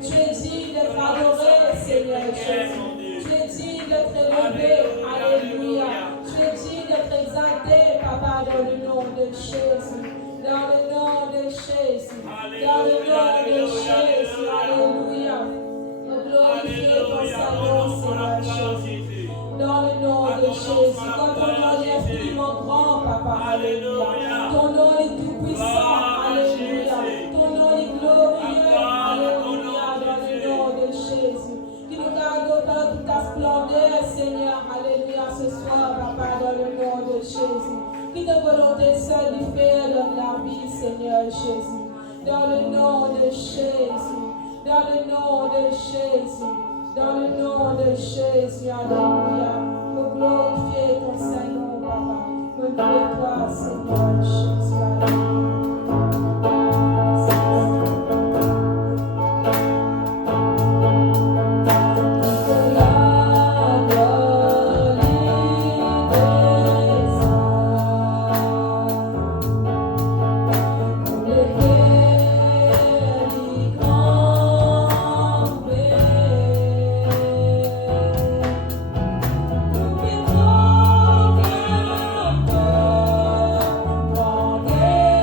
Tu es digne d'être adoré, Seigneur Jésus. Tu es digne d'être élevé. Alléluia. Tu es digne d'être exalté, Papa, dans le nom de Jésus. Dans le nom de Jésus. Dans le nom de Jésus. Alléluia. Nous glorifions ton Saint-Nom, Seigneur Jésus. Dans le nom de Jésus. Quand ton nom est infiniment grand, Papa. Alléluia. Ton nom est tout puissant. Alléluia. Ton nom est glorieux. Alléluia. Dans le nom de Jésus. Qui nous garde dans toute ta splendeur, Seigneur. Alléluia. Ce soir, Papa, dans le nom de Jésus. Qui ta volonté seule du faire dans la vie, Seigneur Jésus. Dans le nom de Jésus. Dans le nom de Jésus. Dans le nom de Jésus. Alléluia. Pour glorifier ton Saint-Nom, Papa. Pour louer toi, Seigneur Jésus. Alléluia. Yeah.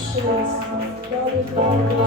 choses. Dans le nom de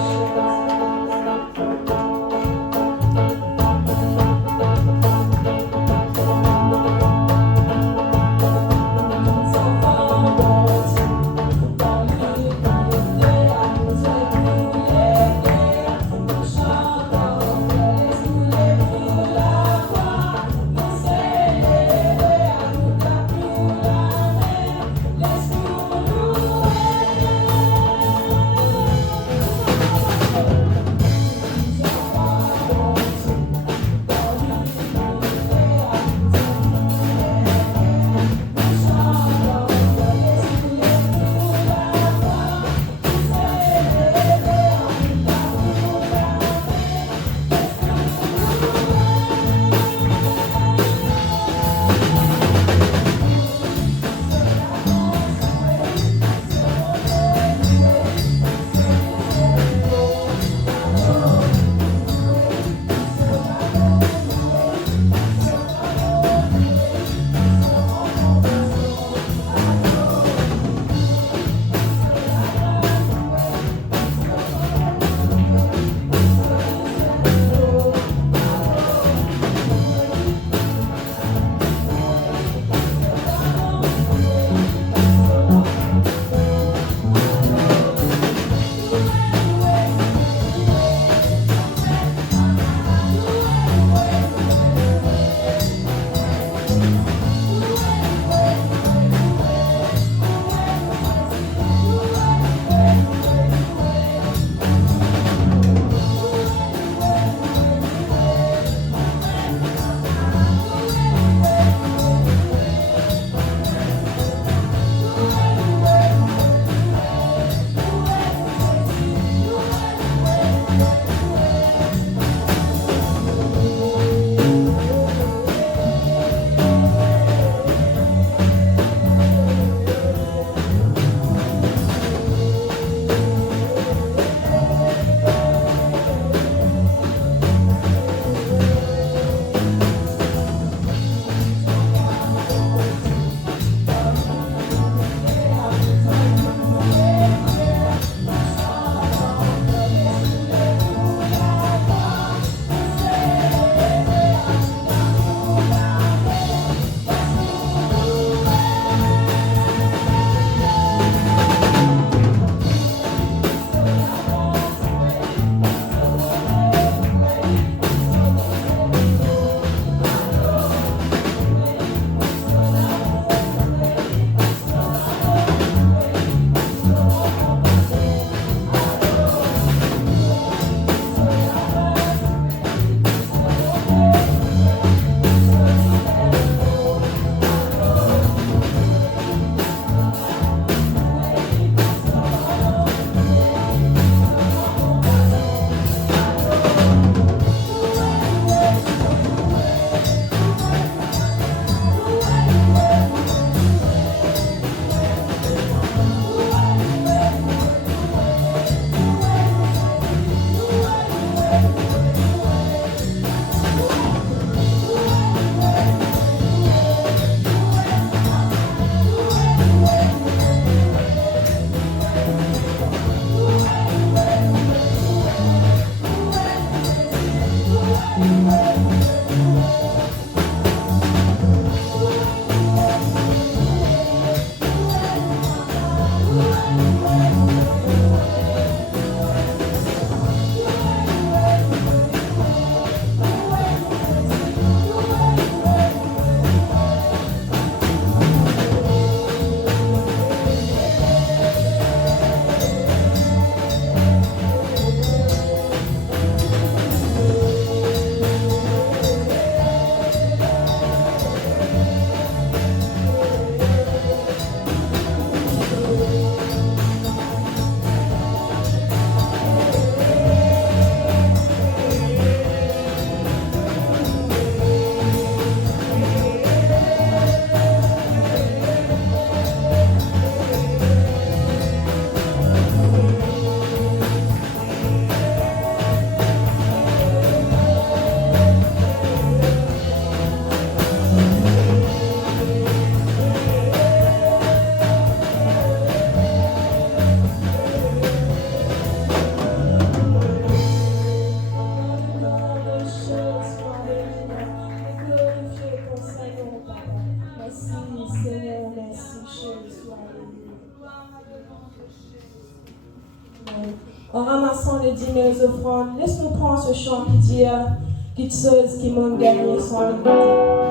En ramassant les dîmes et les offrandes, laisse-nous prendre ce chant qui dit Quitteuse qui m'ont gagné sans limite.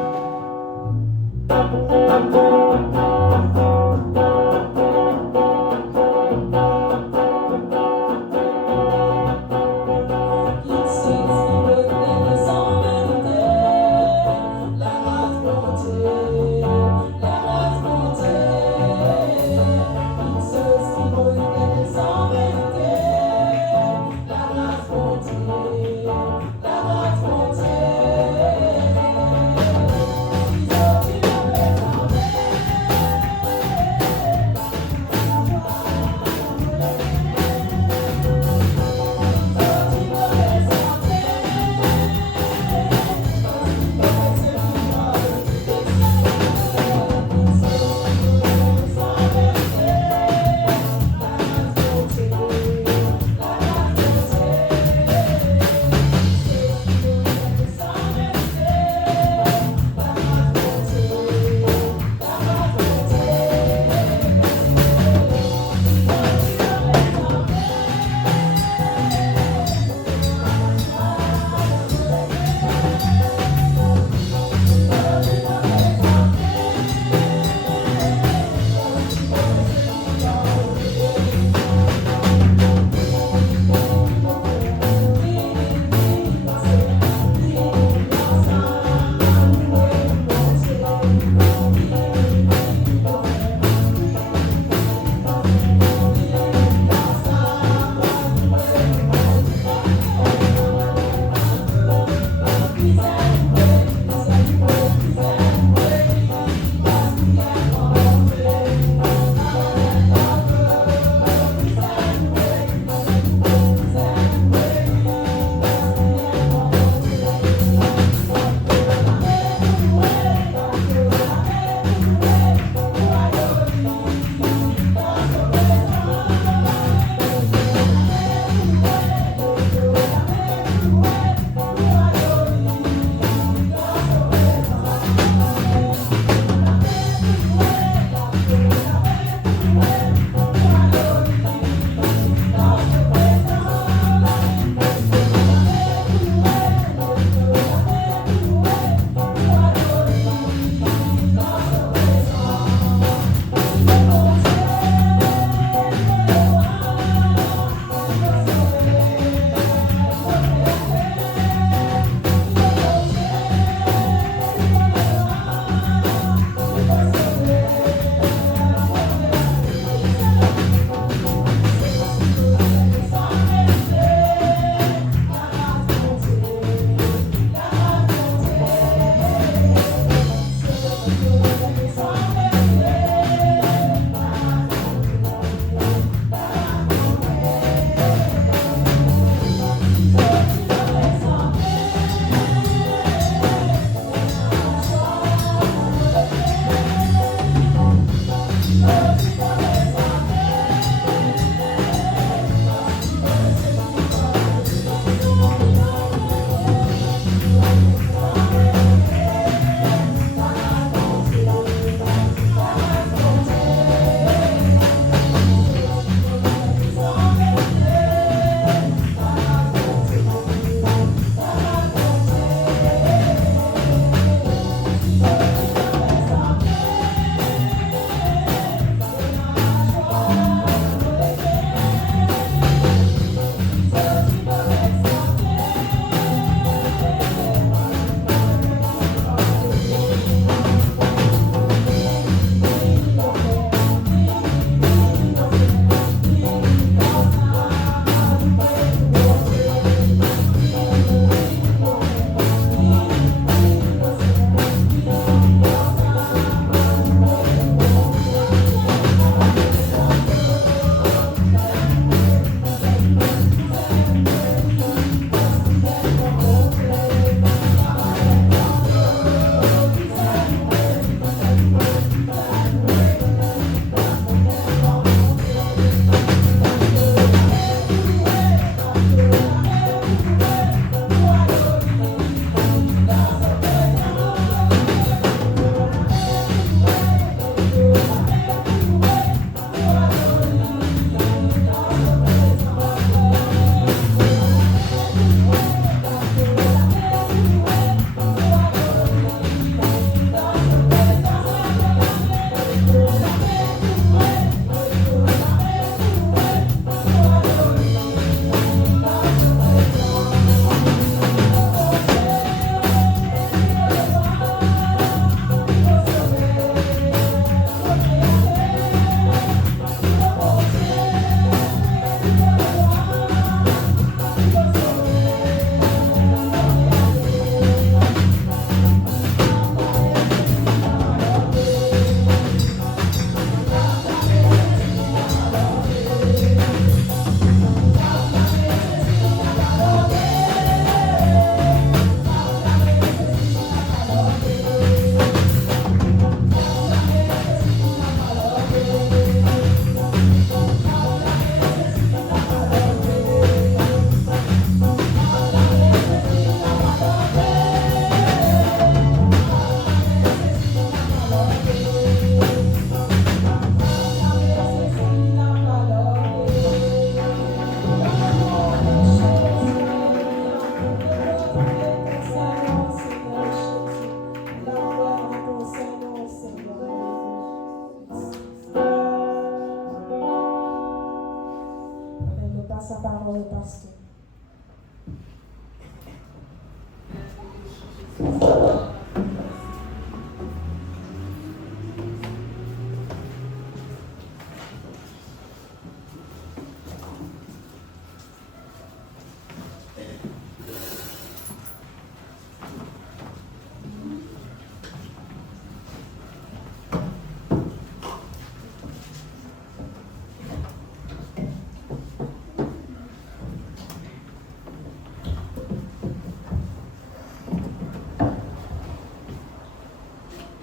passe la parole au pasteur.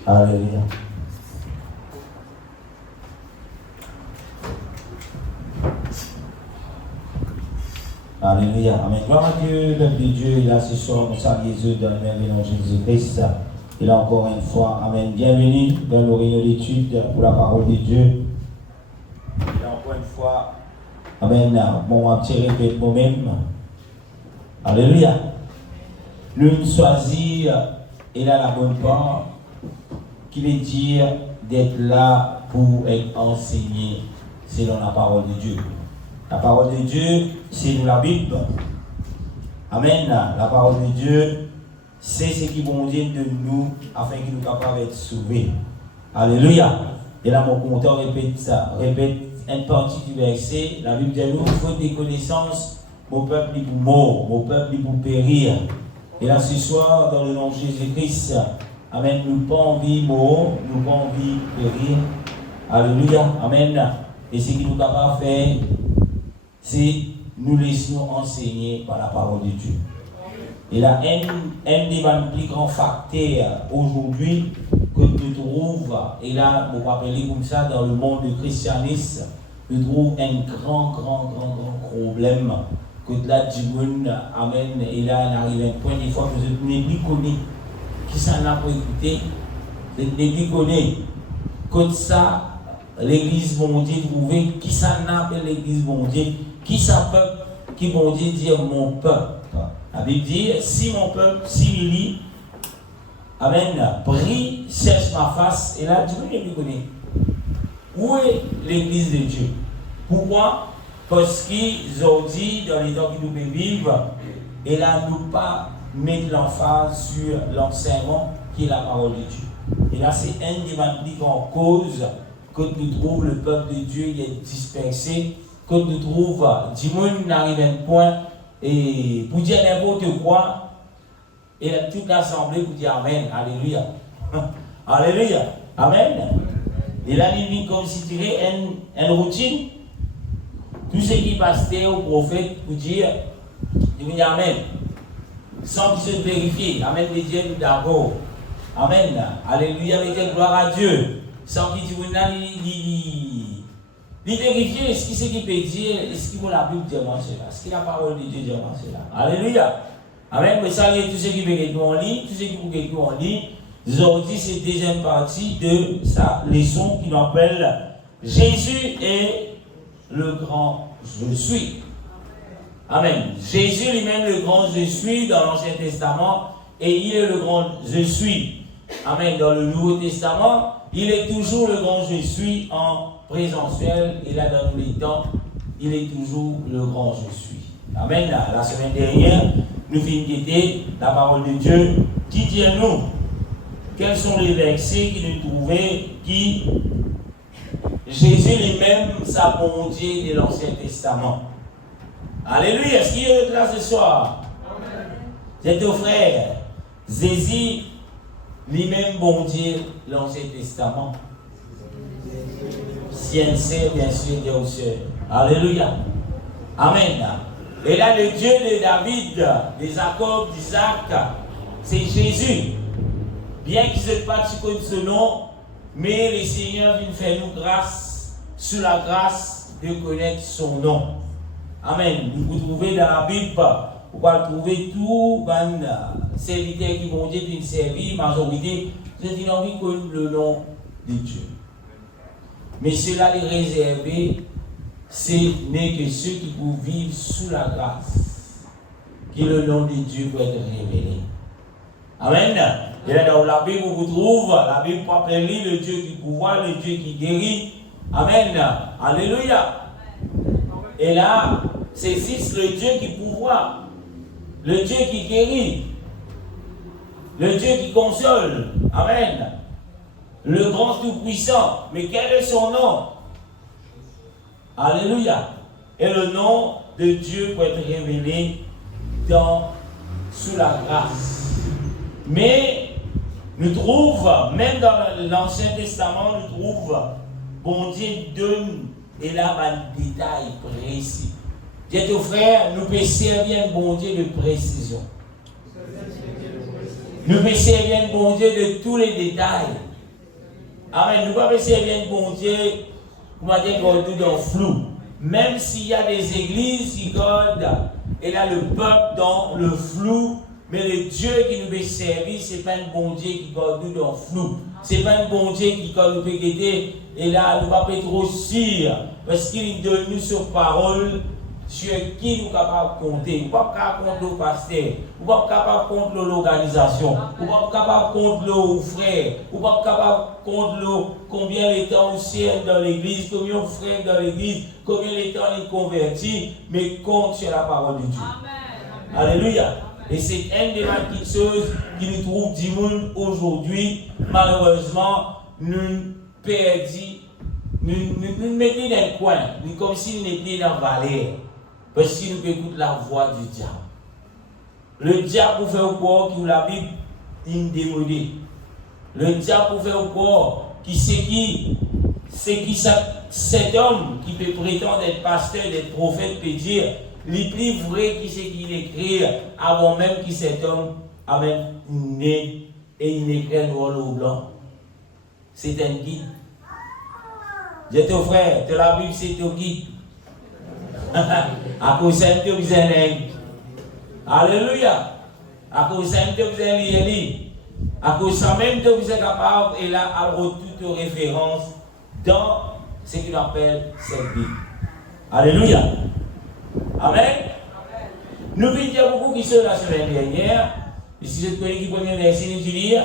Alléluia. Alléluia. Amen. Gloire à Dieu, l'œuvre de Dieu. Et là, ce soir, nous saluons Jésus dans le merveilleux nom de Jésus-Christ. Et là, encore une fois, Amen. Bienvenue dans nos réunions d'études pour la parole de Dieu. Et là, encore une fois, Amen. Bon, on va répéter moi-même. Alléluia. L'une choisit, et là, la bonne part, qui veut dire d'être là pour être enseigné selon la parole de Dieu. La parole de Dieu, c'est nous la Bible. Amen. La parole de Dieu, c'est ce qui vont dire de nous afin que nous capables d'être sauvés. Alléluia. Et là, mon commentaire répète ça. Répète une partie du verset. La Bible dit nous, faute des connaissances, mon peuple est pour mort, mon peuple est pour périr. Et là, ce soir, dans le nom de Jésus-Christ, Amen, nous pas envie mort, nous pas envie périr. Alléluia. Amen. Et ce qui nous capable de faire, c'est nous laissons enseigner par la parole de Dieu. Et là, un des plus grands facteurs aujourd'hui que nous trouvons, et là, on va appeler comme ça dans le monde du christianisme, nous trouvons un grand problème que là, du monde, amen, et là, on arrive à un point des fois que vous n'êtes plus connu. Qui s'en a pas écouté, l'église connaît. Comme ça, l'église mondiale trouver qui s'en appelle l'église mondiale, qui s'appelle, qui vont dire mon peuple. La Bible dit, si mon peuple, s'il lit, amen, prie, cherche ma face, et là, Dieu ne connaît. Où est l'église de Dieu? Pourquoi? Parce qu'ils ont dit, dans les temps qui nous vivent, et là, nous pas mettre l'emphase sur l'enseignement qui est la parole de Dieu. Et là, c'est une des plus grandes causes que nous trouvons le peuple de Dieu il est dispersé, que nous trouvons du monde n'arrive à un point et pour dire n'importe quoi, et toute l'assemblée pour dire Amen, Alléluia. Alléluia, Amen. Et là, il est comme si tu avais une routine. Tout ce qui passe au prophète pour dire Amen. Sans qu'ils se vérifient. Amen, les dieux d'abord. Amen. Alléluia, mettez gloire à Dieu. Sans qu'ils vérifient ce qu'il peut dire, ce que la Bible dit moi cela, ce que la parole de Dieu dit moi cela. Alléluia. Amen. Mais ça, tout ce qui veut que nous en lit, tout ce qui veut que nous en lit, aujourd'hui, c'est la deuxième partie de sa leçon qui l'appelle Jésus est le grand je suis. Amen. Jésus lui-même le grand je suis dans l'Ancien Testament et il est le grand je suis. Amen. Dans le Nouveau Testament, il est toujours le grand je suis en présentiel et là dans les temps, il est toujours le grand je suis. Amen. La semaine dernière, nous finissons la parole de Dieu qui dit à nous quels sont les versets qui nous trouvaient qui Jésus lui-même sa bonté de l'Ancien Testament. Alléluia. Est-ce qu'il y a là ce soir? C'est ton frère. Jésus lui-même bon Dieu l'Ancien Testament. Science, bien sûr, Dieu aussi. Alléluia. Amen. Et là, le Dieu de David, de Jacob, d'Isaac, c'est Jésus. Bien qu'il ne soit pas de ce nom, mais le Seigneur vient faire nous grâce, sur la grâce de connaître son nom. Amen. Vous trouvez dans la Bible, vous pouvez trouver tout les serviteurs qui vont dire d'une servir, majorité, vous avez envie de connaître le nom de Dieu. Mais cela est réservé, ce n'est que ceux qui peuvent vivre sous la grâce, que le nom de Dieu peut être révélé. Amen. Et là, dans la Bible, vous trouvez, la Bible peut appeler le Dieu qui pouvoir, le Dieu qui guérit. Amen. Alléluia. Et là, saisissent le Dieu qui pourvoit, le Dieu qui guérit, le Dieu qui console. Amen. Le grand tout-puissant. Mais quel est son nom? Alléluia. Et le nom de Dieu peut être révélé sous la grâce. Mais nous trouvons, même dans l'Ancien Testament, nous trouvons, bon Dieu donne et là un détail précis. Dieu ton frère, nous pouvons servir un bon Dieu de précision. Nous pouvons servir un bon Dieu de tous les détails. Amen. Nous ne pouvons pas servir un bon Dieu, comment dire, qu'on est dans le flou. Même s'il y a des églises qui gardent, et là le peuple dans le flou, mais le Dieu qui nous veut servir, ce n'est pas un bon Dieu qui garde nous dans le flou. Ce n'est pas un bon Dieu qui quand nous peut guider, et là nous ne pouvons pas être trop sûrs, parce qu'il donne nous sur parole, sur qui nous sommes capables de compter. Nous ne sommes pas capables de compter le pasteur, nous ne sommes pas capables de compter l'organisation, nous ne sommes pas capables de compter le frère, nous ne sommes pas capables de compter combien de temps on sert dans l'église, combien de frères dans l'église, combien de temps on est convertis, mais compte sur la parole de Dieu. Amen. Alléluia. Et c'est une des petites choses qui nous trouve du monde aujourd'hui. Malheureusement, nous perdons, nous mettons dans le coin, nous comme si nous étions dans la vallée. Parce que nous écoutons la voix du diable. Le diable pour faire quoi qui la Bible indémodée. Le diable pour faire quoi qui c'est qui cet homme qui peut prétendre être pasteur, être prophète, peut dire les plus vrai qui c'est qu'il écrit avant même que cet homme amen né et il écrit noir ou blanc. C'est un guide. Je te frère, de la Bible c'est ton guide. À cause de vous avez alléluia. À cause de vous avez à cause même de vous êtes capable et là à toute référence dans ce qu'il appelle cette Bible. Alléluia. Amen. Nous vivons dire beaucoup qui sont la semaine dernière. Et si je te connais qui premier verset, nous lire.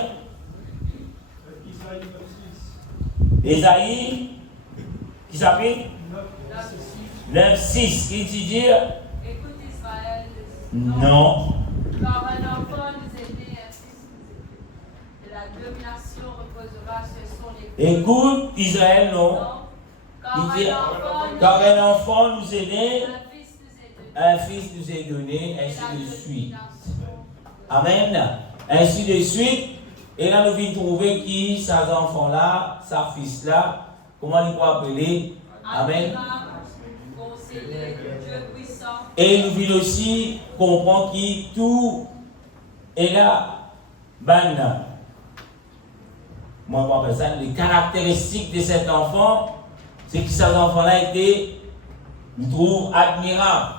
Ésaïe, qui s'appelle 9:6, qui dit écoute Israël. Non. Car un enfant nous est né, un fils nous est né. De la domination reposera sur son épouse. Écoute Israël, non. Car un enfant nous est né, un fils nous est donné, ainsi de suite. Amen. Ainsi de suite. Et là, nous venons trouver qui, ces enfants-là, ces fils-là, comment ils vont appeler. Amen. Et nous venons aussi comprendre qui tout est là. Moi, je pense ça, les caractéristiques de cet enfant, c'est que ces enfants-là étaient, nous trouvons admirables.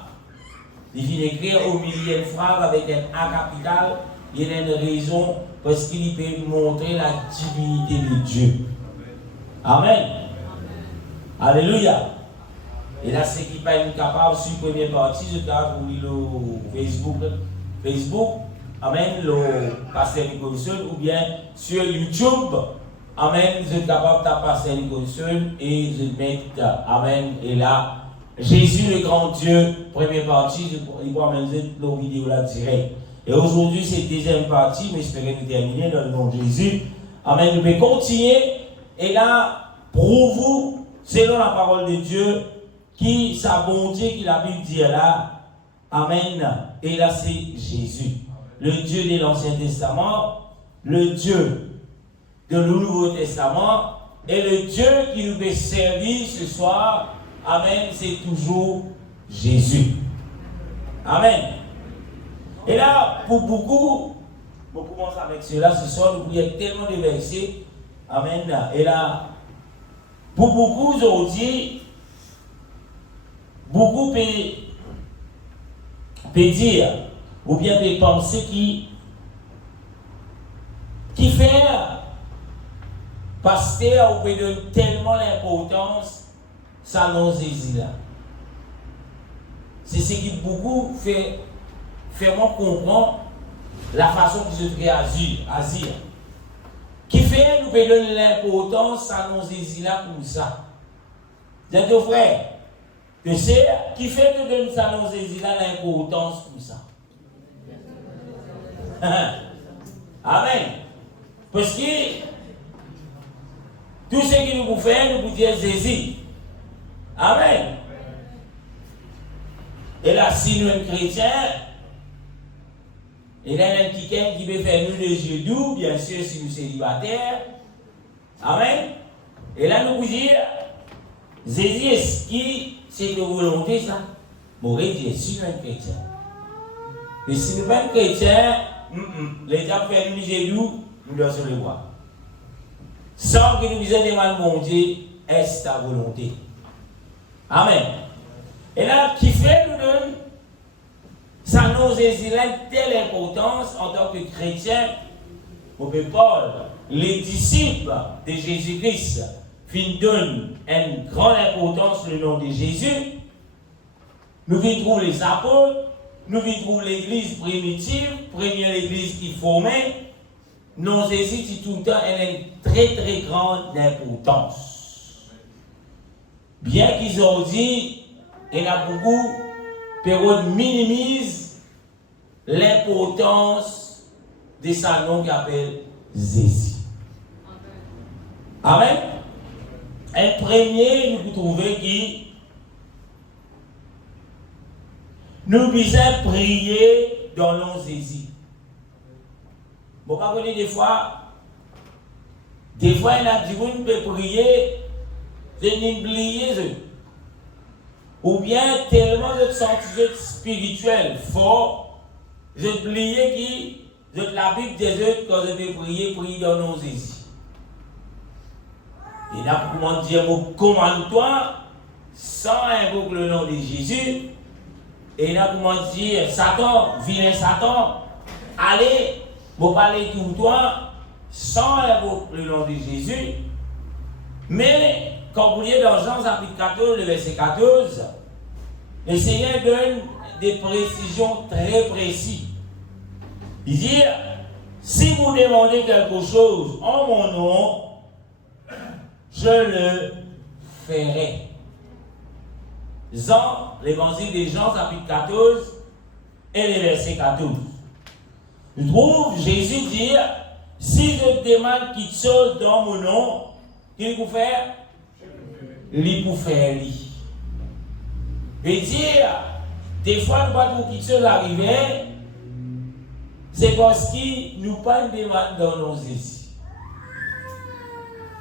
Il vient écrire au milieu de phrase avec un A capital, il y a une raison parce qu'il peut montrer la divinité de Dieu. Amen. Alléluia. Et là, c'est qui pas capable sur la première partie, je dois vous lire le Facebook, amen, le pasteur Nicholson, ou bien sur YouTube, amen, je suis capable de passer Nicholson et je mets, amen, et là, Jésus le grand Dieu, première partie, je vais amener nos vidéos là direct. Et aujourd'hui, c'est la deuxième partie, mais j'espère nous terminer dans le nom de Jésus. Amen, nous pouvons continuer, et là, pour vous, selon la parole de Dieu, qui sa bonté, qui la Bible dit là, amen, et là c'est Jésus, le Dieu de l'Ancien Testament, le Dieu de le Nouveau Testament, et le Dieu qui nous fait servir ce soir, amen, c'est toujours Jésus. Amen. Et là, pour beaucoup, on commence avec cela ce soir, il y a tellement de versets, amen, et là, pour beaucoup aujourd'hui, beaucoup peut dire, ou bien peut penser qui fait pasteur ou peut donner tellement l'importance, ça non Jésus là. C'est ce qui beaucoup fait moi comprendre la façon que je crée Azir. Qui fait nous peut donner l'importance, ça non Jésus là comme ça. J'ai deux frères. Que c'est qui fait que nous allons saisir l'importance pour ça. Amen. Parce que tout ce qui nous fait, nous pouvons dire saisir. Amen. Et là, si nous sommes chrétiens, et là, il y a quelqu'un qui peut faire nous les yeux doux, bien sûr, si nous sommes célibataires. Amen. Et là, nous vous dire, Jésus, est-ce qui c'est de volonté, ça? Moi, je dis, si nous sommes chrétiens. Et si nous sommes chrétiens, les gens fait nous les yeux doux, nous devons se le voir. Sans que nous disions demander, mon Dieu, est-ce ta volonté? Amen. Et là, qui fait nous donne, ça nous exige telle importance en tant que chrétiens, au Paul, les disciples de Jésus-Christ, qui donnent une grande importance le nom de Jésus. Nous y trouvons les apôtres, nous y trouvons l'église primitive, première église qui formait. Nous hésitons tout le temps, elle a une très très grande importance. Bien qu'ils ont dit, il y a beaucoup de périodes minimisent l'importance de sa nom qui appelle Jésus. Amen. Un premier, nous trouvons qui nous devons prier dans le nom de Jésus. Bon, pas connaître des fois, il y a des gens qui peuvent prier, c'est oublier. Ou bien tellement de sentiments spirituels forts, je oublier que la Bible des autres, quand je vais prier dans le nom de Jésus. Et là, pour comment dire, commande-toi, sans invoquer le nom de Jésus. Et là, pour comment dire, Satan, vilain Satan, allez, vous parlez tout toi, sans invoquer le nom de Jésus. Mais, quand vous lisez dans Jean chapitre 14, le verset 14, le Seigneur donne des précisions très précises. Il dit, si vous demandez quelque chose en mon nom, je le ferai. Jean, l'évangile de Jean, chapitre 14, et le verset 14. Je trouve Jésus dire, si je demande quelque chose dans mon nom, qu'il vous faire? Il vous faire. Et dire, des fois, nous pas pour quelque chose arriver, c'est parce qu'il nous pas demande dans nos Jésus.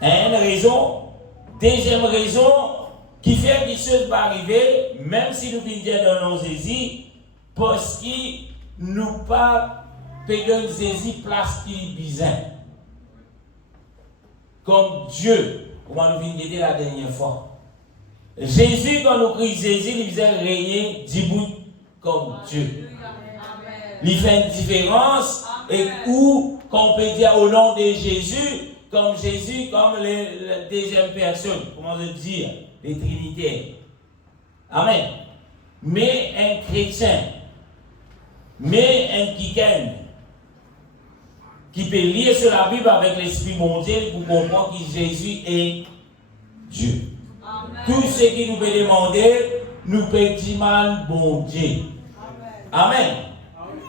Une raison. Deuxième raison, qui fait que quelque chose va arriver, même si nous venons dans nos Jésus, parce qu'il nous pas payons Jésus place qu'il est besoin. Comme Dieu, comment nous venons dire la dernière fois. Jésus, quand nous crions Jésus, il faisait régner 10 bouts comme Dieu. Il fait une différence, et où, quand on peut dire au nom de Jésus, comme Jésus, comme la deuxième personne, comment je dire, les Trinitaires. Amen. Mais un chrétien, mais un quelqu'un qui peut lire sur la Bible avec l'Esprit mondial pour comprendre que Jésus est Dieu. Amen. Tout ce qui nous peut demander, nous peut demander bon Dieu. Amen. Amen.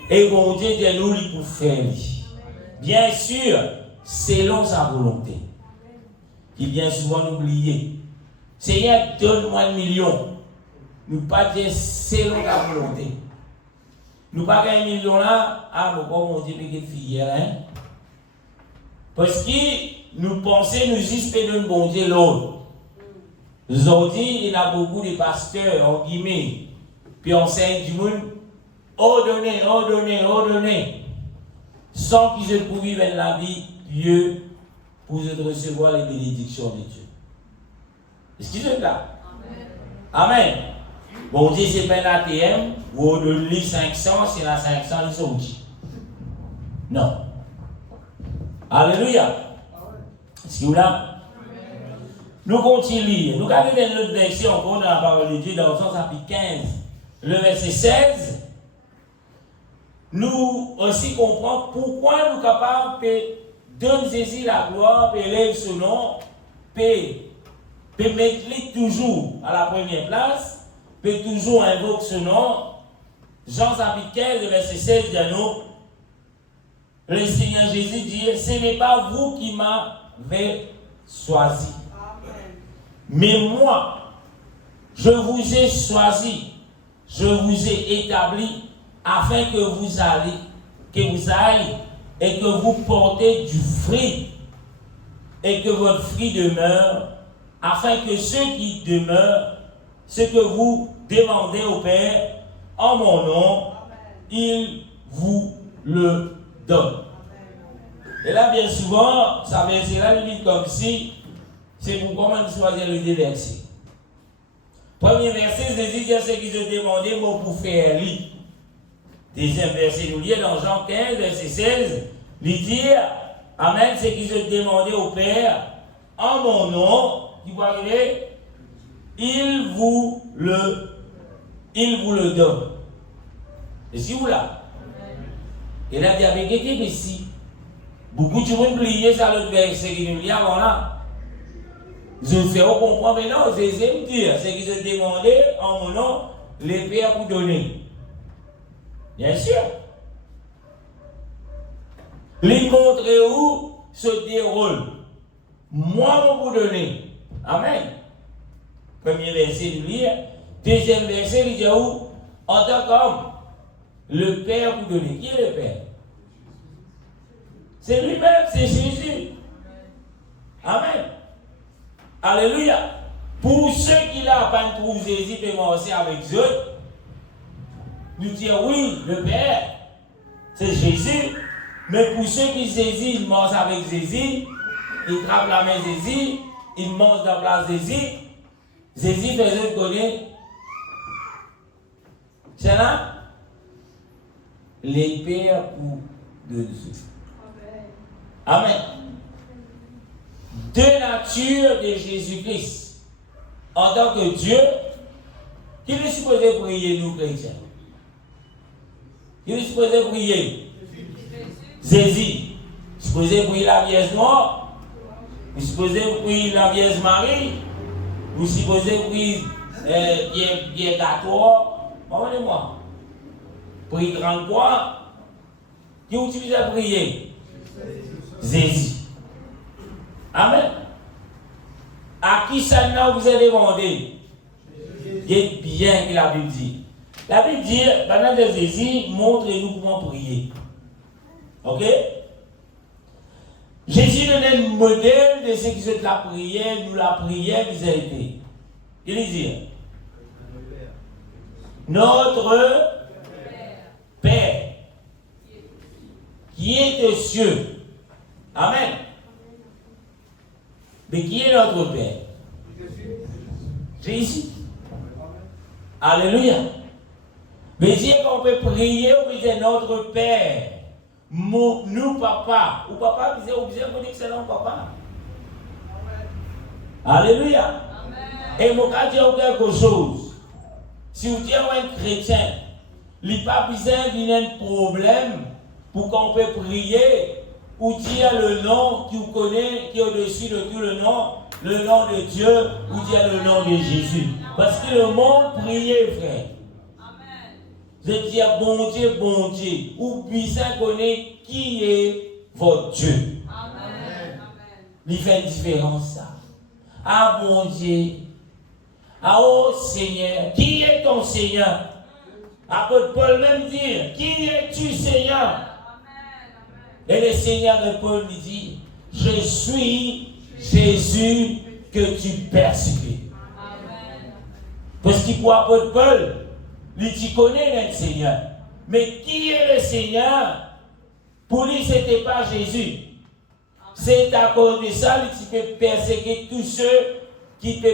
Et bon Dieu de nous pour faire. Bien sûr, selon sa volonté. Qui bien souvent oublié. Seigneur, donne-moi 1 million. Nous pas dire selon la volonté. Nous pas gagner 1 million là, mon Dieu, mais quelle fille, hein? Parce que nous pensons, nous espérons de bon Dieu l'autre. Nous avons dit, il y a beaucoup de pasteurs, en guillemets, puis enseignent du monde, ordonnez, sans qu'ils aient pour vivre la vie, Dieu, pour recevoir les bénédictions de Dieu. Est-ce qu'ils sont là? Amen. Bon Dieu, c'est pas un ATM, ou on donne 500, c'est la 500, ils sont dit. Non. Alléluia. Est-ce que vous là? Nous continuons. Nous avons une autre version encore dans la parole de Dieu, dans Jean chapitre 15, le verset 16. Nous aussi comprenons pourquoi nous sommes capables de donner Jésus la gloire, de élever son nom, de mettre toujours à la première place, peut toujours invoquer ce nom. Jean chapitre 15, verset 16 dit à nous, le Seigneur Jésus dit, ce n'est pas vous qui m'avez choisi. Mais moi, je vous ai choisi, je vous ai établi afin que vous alliez et que vous portez du fruit et que votre fruit demeure, afin que ceux qui demeurent, ce que vous demandez au Père en mon nom, il vous le donne. Et là, bien souvent, ça verset là, il dit comme si c'est pour comment choisir le deux versets. Premier verset, Jésus dit à ceux qui se demandaient, moi pour faire lui. Deuxième verset, nous lisons dans Jean 15, verset 16, il dit, Amen, ceux qui se demandaient au Père, en mon nom, qui va arriver, il vous le donne. Et si vous là, et là, il y avait quelqu'un ici. Beaucoup de gens oublié ça, l'autre verset qui nous lit avant là. Je fais comprendre, mais non, Jésus me dit, ceux qui se demandaient, en mon nom, les pères pour donner. Bien sûr. Les montrer où se déroule. Moi, vous donner. Amen. Premier verset, il dit. Deuxième verset, il dit où? En tant qu'homme, le Père vous donne. Qui est le Père? C'est lui-même, c'est Jésus. Amen. Alléluia. Pour ceux qui n'ont pas trouvé Jésus, peuvent commencer avec eux. Nous dire oui, le Père, c'est Jésus. Mais pour ceux qui saisissent, ils mangent avec Jésus, ils trappent la main Jésus, ils mangent dans la place Jésus. Jésus faisait connaître. C'est là les pères pour de Dieu. Amen. Deux natures de Jésus-Christ. En tant que Dieu, qui est supposé prier nous chrétiens? Qui est supposé prier? Jésus. Supposé prier la Vierge Noire. Vous supposez prier la Vierge Marie. Vous supposez prier Pierre Gâteau. Pardonnez-moi. Prier Grand Croix. Qui utilise à prier? Jésus. Amen. À qui ça vous avez demandé? C'est bien que la Bible dit. La Bible dit, pendant que Jésus, montre-nous comment prier. Ok? Jésus donnait le modèle de ce qui se la prière, nous la prière qui a été. Il dit, notre Père, qui est aux cieux. Amen. Mais qui est notre Père? Jésus. Alléluia. Mais si on peut prier, on peut dire notre Père. Nous, papa. Ou papa, vous avez dit que c'est notre papa. Alléluia. Amen. Et mon cas dit quelque chose. Si vous dites un chrétien, il n'y a pas besoin d'un problème pour qu'on peut prier ou dire le nom qui vous connaît, qui est au-dessus de tout le nom de Dieu, ou dire le nom de Jésus. Parce que le monde priait, frère. Je dis bon Dieu, ou puissant connaître qui est votre Dieu. Amen. Il fait une différence, ça. Ah, bon Dieu. Ah, oh Seigneur, qui est ton Seigneur? Apôtre Paul même dire, qui es-tu, Seigneur? Et le Seigneur répond, il dit, je suis Jésus que tu persécutes. Parce qu'il pour apôtre Paul, lui, tu connais le Seigneur. Mais qui est le Seigneur? Pour lui, ce n'était pas Jésus. C'est à cause de ça que tu peux persécuter tous ceux qui te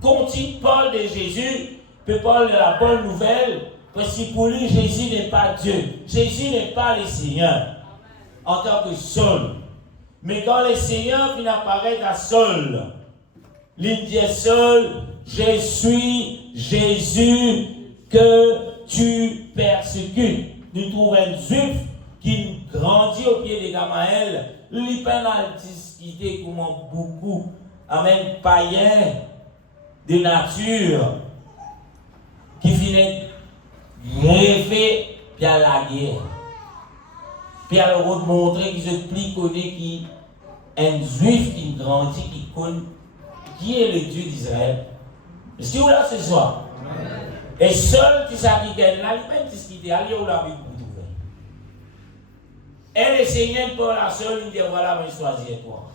continuent parler de Jésus, peut parler de la bonne nouvelle, parce que pour lui, Jésus n'est pas Dieu. Jésus n'est pas le Seigneur en tant que seul. Mais quand le Seigneur vient apparaître à seul, il dit seul, je suis Jésus que tu persécutes. Nous trouvons un juif qui grandit au pied de Gamaël, il peine à discuter comment beaucoup, amen, païens de nature, qui finit greffé puis à la guerre. Puis à leur montrer qu'ils se plus connu qui un juif qui grandit, qui connaît qui est le Dieu d'Israël. Est-ce que vous là ce soir? Et seul qui s'habille là, il même ce qui est allé au la Bible pour trouver. Et le Seigneur pour la seule, il dit voilà, je choisis toi.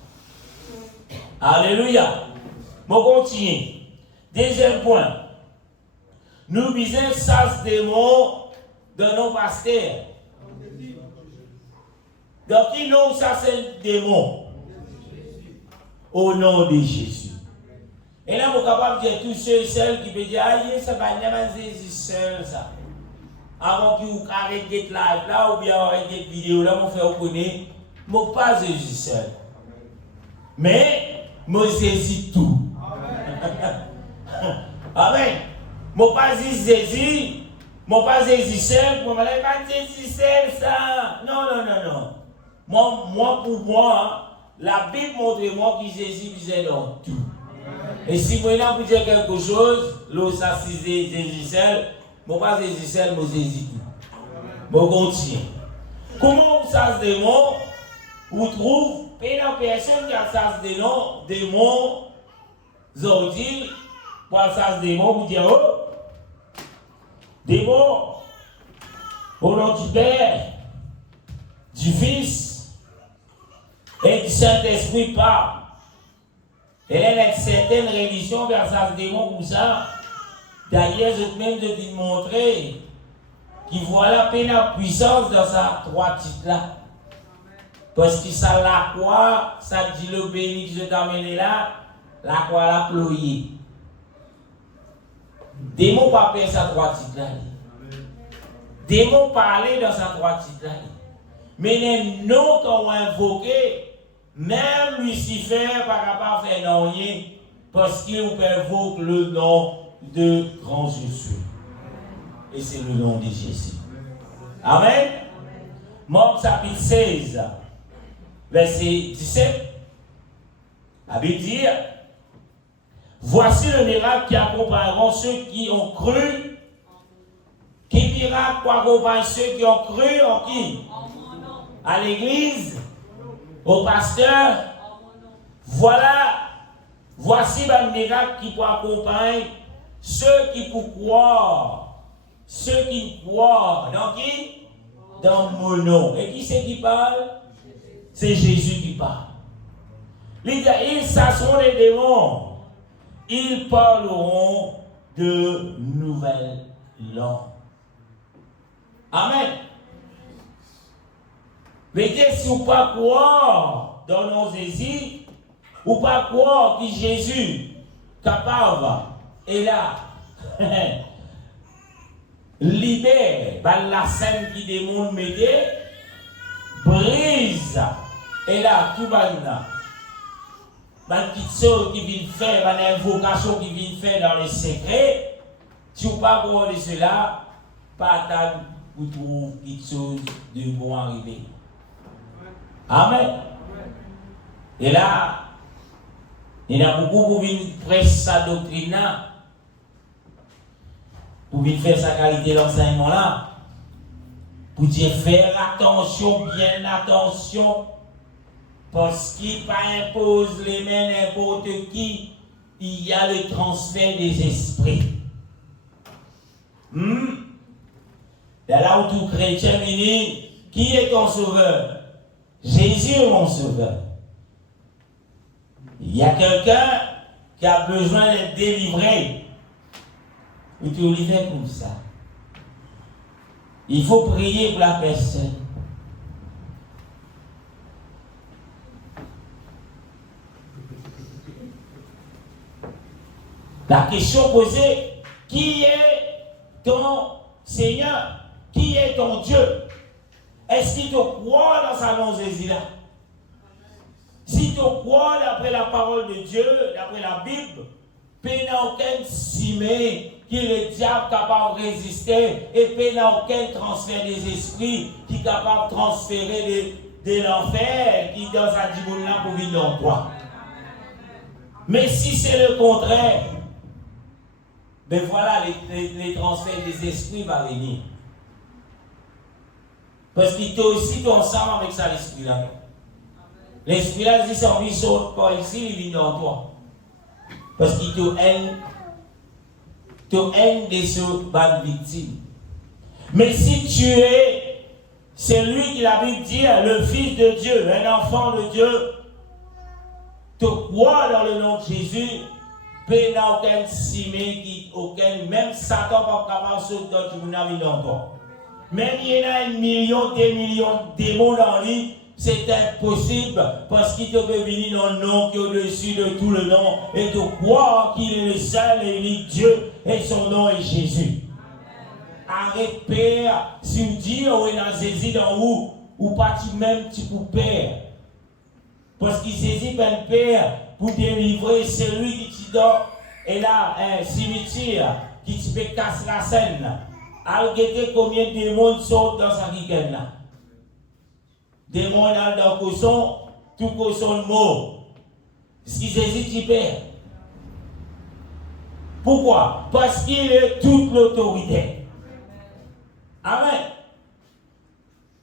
Alléluia. Bon, continue. Deuxième point. Nous visons ça démon de nos pasteurs. Donc, qui nous ça c'est démon? Au nom de Jésus. Et là, vous êtes capable de dire tous ceux et celles qui peuvent dire, ah, ça va pas Jésus seul, ça. Avant que vous arrêtez de live là, ou bien arrêtez de vidéo là, vous faites reconnaître, moi pas Jésus seul. Mais, moi Jésus tout. Amen. Moi pas Jésus, moi pas Jésus seul, moi pas Jésus seul, ça. Non. Moi, pour moi, la Bible montre-moi que Jésus visait dans tout. Et si vous voulez dire quelque chose, l'eau s'assisait Jésus seul, moi pas Jésus seul, moi Jésus tout. Bon, continue. Comment vous ça se démon? Vous trouvez, une personne qui a ça se démon, aujourd'hui, pour ça se démon, vous dites, oh, démon, au nom du Père, du Fils et du Saint-Esprit parle. Et là, il y a certaines religions vers ça se démon comme ça. D'ailleurs, je même de te montrer qu'il voit la peine la puissance dans sa droitite là. Parce que ça la croix, ça dit le béni que je t'amène là, la croix la ployée. Démon pas faire sa droitite là. Démon parler dans sa droitite là. Mais les noms qu'on a invoqués, même Lucifer pas capable de faire rien parce qu'il invoque le nom de grand Jésus. Et c'est le nom de Jésus. Amen. Marc chapitre 16, verset 17. La Bible dit, voici le miracle qui accompagnera ceux qui ont cru. Qui miracle accompagne ceux qui ont cru en qui? À l'église, au pasteur. Voici le miracle qui peut accompagner ceux qui pour croire. Ceux qui croient dans qui? Dans mon nom. Et qui c'est qui parle? C'est Jésus qui parle. Ils, ça sont les démons. Ils parleront de nouvelles langues. Amen. Mais si vous ne pas croire dans nos Jésus, ou pas croire que Jésus capable est là, libère la scène qui démon m'aider, brise, et là tout va là. Une petite chose qui vient faire, une invocation qui vient faire dans les secrets, si vous ne pas croire de cela, pas attendre pour trouver quelque chose de bon arriver. Amen. Et là, il y a beaucoup pour venir prêcher sa doctrine là, pour venir faire sa qualité d'enseignement là, pour dire faire attention, bien attention, parce qu'il pas impose les mains n'importe qui, il y a le transfert des esprits. Là où tout chrétien dit, qui est ton sauveur? Jésus est mon sauveur. Il y a quelqu'un qui a besoin d'être délivré. Et tu le fais comme ça. Il faut prier pour la personne. La question posée, qui est ton Seigneur? Qui est ton Dieu? Est-ce qu'il te croit dans sa nom Jésus là? Si tu crois d'après la parole de Dieu, d'après la Bible, il n'y a aucun cimé qui le diable capable de résister et il n'y a aucun transfert des esprits qui est capable de transférer de l'enfer qui dans sa dimoune là pour vivre dans toi. Mais si c'est le contraire, ben voilà, les transferts des esprits vont venir. Parce qu'il est aussi ensemble avec ça, l'esprit là. L'esprit là dit son vie saute pas ici, il vient dans toi. Parce qu'il te haine des bonnes victimes. Mais si tu es celui qui la Bible dit, le Fils de Dieu, un enfant de Dieu, te crois dans le nom de Jésus, il n'y a aucun simé, même Satan pas capable de sauter dans ton vie dans toi. Même il y en a 1 million, 2 millions de démons dans lui, c'est impossible parce qu'il te peut venir dans le nom qui est au-dessus de tout le nom et te croire qu'il est le seul et unique Dieu et son nom est Jésus. Arrête, Père, si vous dites, ou est dans Jésus dans vous, ou pas même tu pour Père. Parce qu'il saisit un Père pour délivrer celui qui te donne, et là, un cimetière qui te fait casser la scène. Regardez combien de démons sont dans sa week-end là. Démons dans le cochon, tout cochon de mort. Ce qui saisit, tu perds. Pourquoi? Parce qu'il est toute l'autorité. Amen.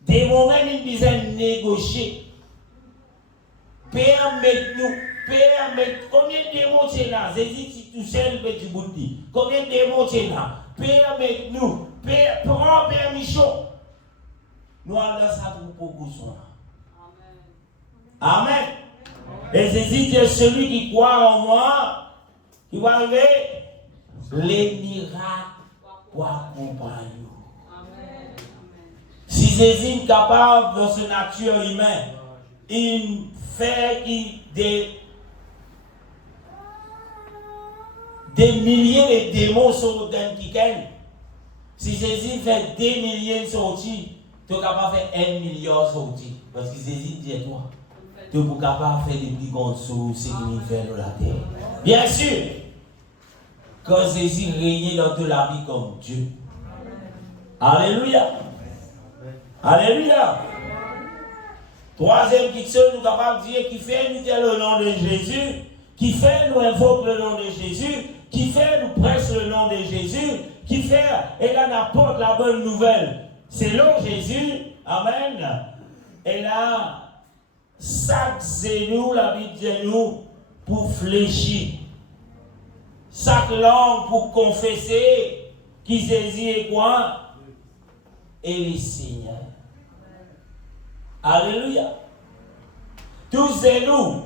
Des moments, il disait négocier. Permettez-nous. Combien de démons c'est là? Jésus, tout seul, petit bouti. Combien de démons c'est là? Permettez-nous. Prends permission. Nous allons ça pour beaucoup. Amen. Et Jésus est celui qui croit en moi, qui va arriver les miracles pour accompagner. Si Jésus est capable dans sa nature humaine, il fait des milliers de démons sont dans le week-end. Si Jésus fait des milliers de sorties, tu es capable de faire 1 million de sorties. Parce que Jésus dit à toi, tu es capable de faire des plus grandes choses ce qu'il fait dans la terre. Bien sûr, quand Jésus régnait dans toute la vie comme Dieu. Alléluia. Alléluia. Troisième question, nous sommes capables de dire qui fait nous dire le nom de Jésus, qui fait nous invoque le nom de Jésus, qui fait nous presse le nom de Jésus, qui fait et là n'apporte la bonne nouvelle. Selon Jésus, amen. Et là, chaque genou, la Bible dit nous, pour fléchir. Chaque langue pour confesser qui Jésus est quoi? Et les Seigneur. Alléluia. Tous genou,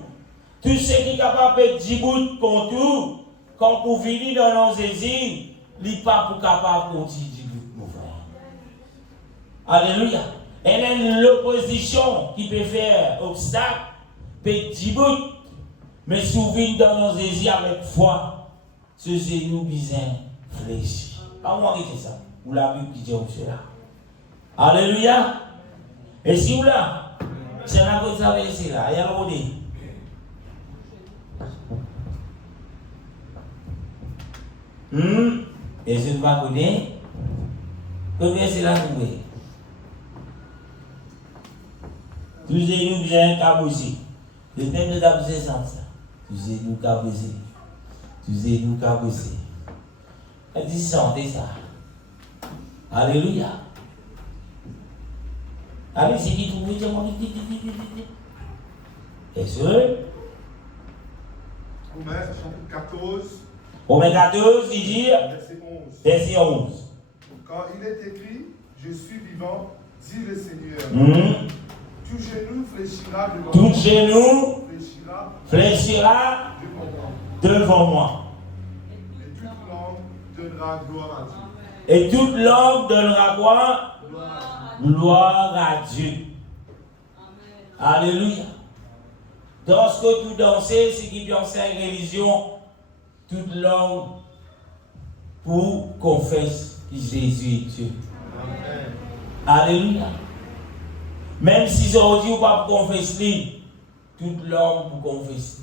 tous ceux qui sont capables de dire contre tout, quand vous venez dans nos Jésus, il n'est pas pour capable de dire mon frère. Alléluia. Et même l'opposition qui peut faire obstacle, peut dire mais si vous venez dans nos Jésus avec foi, ce genou bizarre fléchit. Pas moi qui dis ça. Ou la Bible qui dit cela. Alléluia. Et si vous là, c'est là que vous savez ici là, il y a le modèle. Et je ne vais pas connaître. Combien c'est là vous voyez? Tous les nous bien cabossés. Le thème de cabossé sans ça. Tous les nous cabossés. Tous les nous cabossés. Elle dit sentez ça. Alléluia. Allez, c'est dit, vous voyez, mon dit. Est-ce que? Romains chapitre 14. Romains 14, il dit, verset 11. verset 11. Quand il est écrit, je suis vivant, dit le Seigneur. Tout genou fléchira devant Tout moi. genou Fléchira devant moi. Et toute langue donnera gloire à Dieu. Et toute langue donnera quoi? Gloire à Dieu. Alléluia. Dans ce que tout danser, c'est qui danse en religion, toute langue pour confesse que Jésus est Dieu. Alléluia. Même si aujourd'hui vous ne pouvez pas confesser, toute langue pour confesser.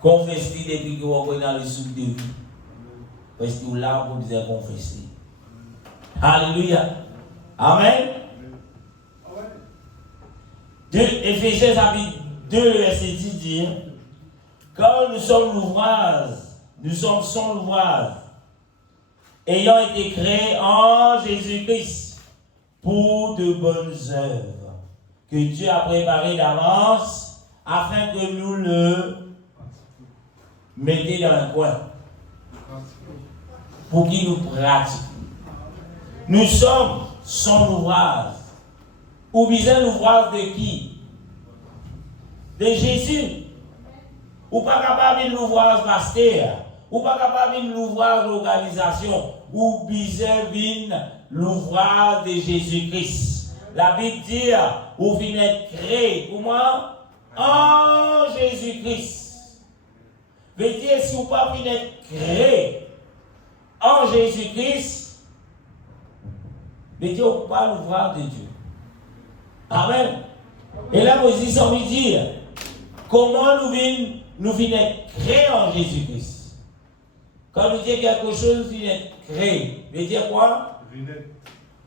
Confesser depuis que vous êtes dans le souffle de vie. Parce que là, vous devez confesser. Alléluia. Amen. Éphésiens chapitre 2, verset 10 dit, quand nous sommes l'ouvrage nous sommes son ouvrage, ayant été créés en Jésus-Christ pour de bonnes œuvres que Dieu a préparées d'avance afin que nous le mettions dans un coin pour qu'il nous pratique. Nous sommes son ouvrage. Ou bien l'ouvrage de qui? De Jésus. Ou pas capable de l'ouvrage pasteur. Ou pas capable de l'ouvrage l'organisation. Ou bien l'ouvrage de Jésus-Christ. La Bible dit, vous venez être créé. Comment? En Jésus-Christ. Veut dire, si vous pas venez être créé en Jésus-Christ, veut dire, vous pas l'ouvrage de Dieu. Amen. Et là, Moïse a envie de dire, comment nous venons être créés en Jésus-Christ. Quand nous disons quelque chose, nous venons être créés. Veut dire quoi?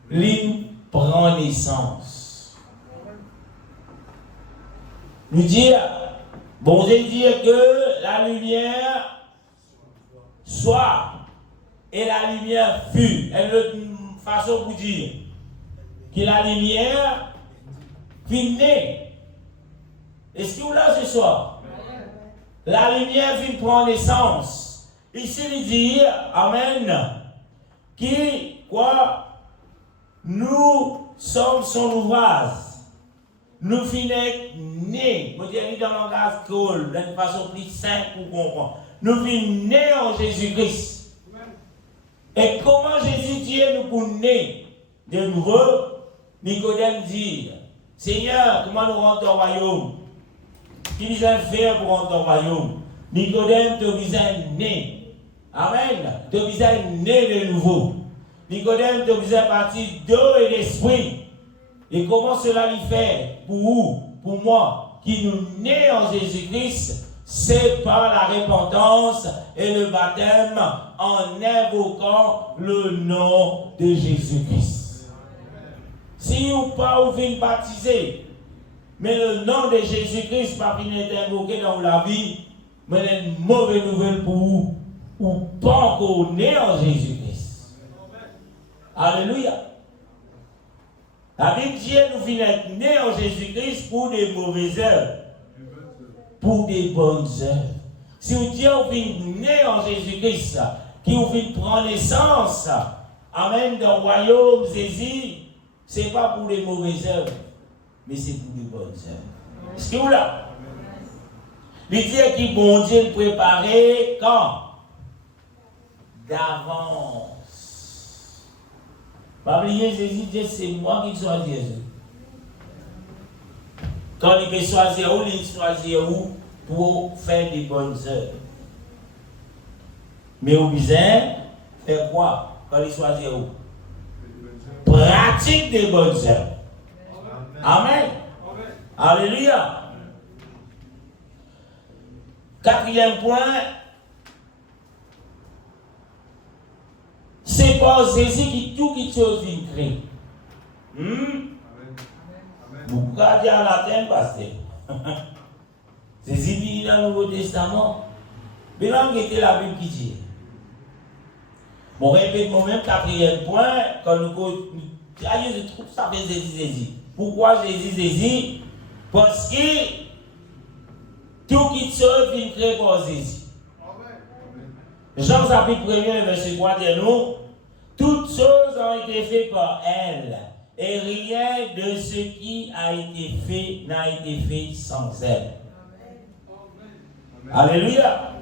L'île prend naissance. Nous dire, bon Dieu dit que la lumière soit et la lumière fut. Elle est une façon pour dire que la lumière fut née. Est-ce que vous là ce soir? La lumière vient prendre naissance. Ici, il dit, amen, qui, quoi, nous sommes son ouvrage. Nous finissons nés. Je dis dans le langage cool, d'une façon plus simple pour comprendre. Nous finissons nés en Jésus-Christ. Et comment Jésus dit nous pour nés de nouveau? Nicodème dit, Seigneur, comment nous rentrons au royaume? Qui nous a fait pour rentrer au royaume? Nicodème te visait né. Amen. Te visait né de nouveau. Nicodème te visait partir d'eau et d'esprit. Et comment cela lui fait pour vous, pour moi, qui nous naît en Jésus-Christ, c'est par la repentance et le baptême en invoquant le nom de Jésus-Christ. Si ou pas vous venez baptiser, mais le nom de Jésus-Christ pas venir invoqué dans la vie, mais une mauvaise nouvelle pour vous, ou pas encore né en Jésus-Christ. Alléluia. La Bible dit nous venons être nés en Jésus-Christ pour des mauvaises œuvres, pour des bonnes œuvres. Si vous dites vous venez nés en Jésus-Christ, qui vous venez prendre naissance, amen, dans le royaume Jésus, ce n'est pas pour des mauvaises œuvres, mais c'est pour des bonnes œuvres. Est-ce que vous là? Il dit que bon Dieu le préparait quand? D'avance. Pas oublier, Jésus dit, c'est moi qui choisis Jésus. Quand il peut choisir où, il choisit où pour faire des bonnes œuvres. Mais au besoin, faire quoi quand il choisit où? Pratique des bonnes œuvres. Amen. Alléluia. Quatrième point, c'est pas Jésus qui tout qui chose vient créer. Vous pouvez dire en latin, pasteur. Jésus dit dans le Nouveau Testament. Mais là, on était la Bible qui dit. Bon, répète moi-même, quatrième point, quand nous ça fait Jésus. Pourquoi Jésus? Parce que tout qui chose vient créer par Jésus. Jean chapitre 1, verset 3 dit nous, toutes choses ont été faites par elle, et rien de ce qui a été fait n'a été fait sans elle. Amen. Alléluia.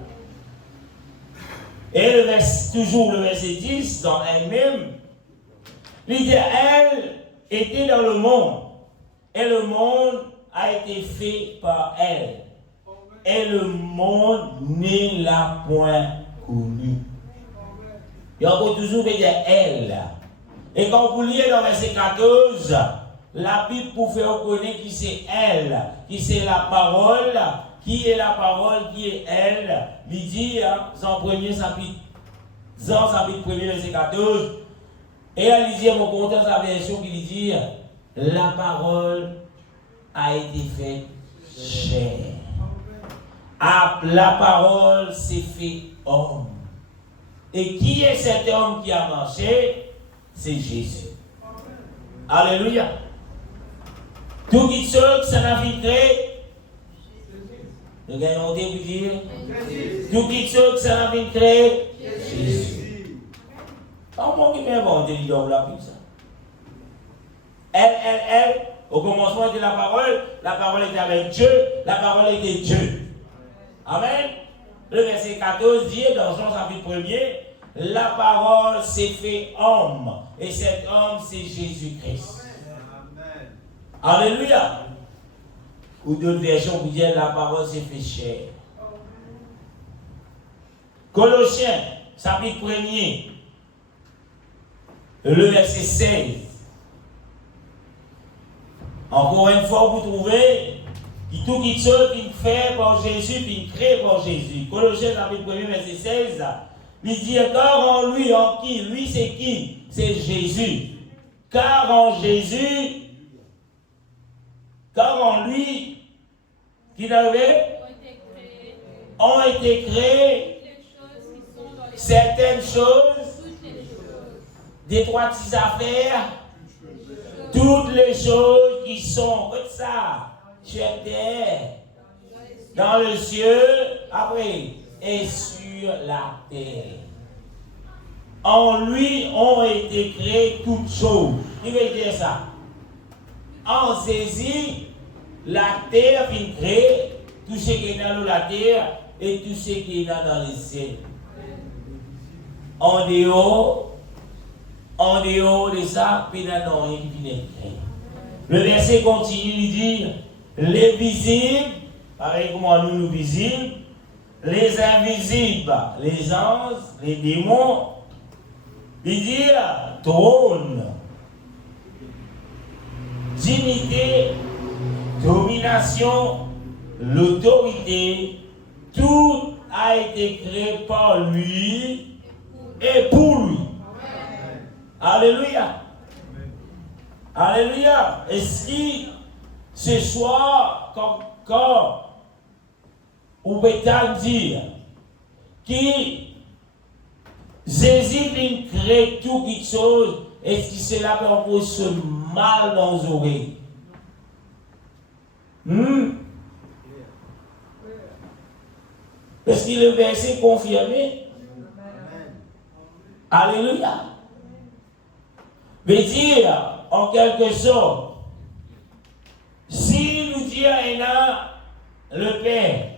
Et toujours le verset 10, dans elle-même, il dit, elle était dans le monde, et le monde a été fait par elle, et le monde ne l'a point connu. Il y a encore toujours dire elle. Et quand vous lisez dans verset 14, la Bible pour faire connaître qui c'est elle, qui c'est la parole, qui est la parole, qui est elle. Il dit dans premier chapitre, dans chapitre 1, verset 14, et elle dit, mon content sa version qui dit, la parole a été faite chair. La parole s'est fait homme. Et qui est cet homme qui a marché? C'est Jésus. Alléluia. Tout qui saute, ça n'a filtré. Nous gagnons des vous dire. Tout qui saute, ça n'a filtré. Jésus. Comment qui m'a inventé l'idole là comme ça? Elle, au commencement était la parole était avec Dieu, la parole était Dieu. Amen. Le verset 14 dit dans Jean chapitre 1er, la parole s'est fait homme, et cet homme c'est Jésus-Christ. Alléluia. Ou d'autres versions vous disent la parole s'est fait chair. Colossiens, chapitre 1er, le verset 16. Encore une fois, vous trouvez tout qui saute, qui fait par Jésus, qui crée par Jésus. Colossiens, chapitre 1er, verset 16. Il dit, car en lui, en qui? Lui, c'est qui? C'est Jésus. Car en lui, qui n'avait ont été créées certaines choses, des trois petites affaires, toutes les choses qui sont comme ça, sur terre, dans le ciel, après, et sur la terre. En lui ont été créées toutes choses. Il veut dire ça. En saisie, la terre vient créer tout ce qui est dans la terre et tout ce qui est dans les ciels. En dehors de ça, puis dans rien qui vient créer. Le verset continue de dire, les visibles, pareil comme nous visibles, les invisibles, les anges, les démons, il dit trône, dignité, domination, l'autorité, tout a été créé par lui et pour lui. Alléluia. Alléluia. Et si ce soir, quand on peut dire qui Jésus vient créer tout quelque chose, est-ce que cela peut encore se mal dans les oreilles? Est-ce que le verset confirmé? Alléluia. Veut dire, en quelque sorte, si nous disons le Père,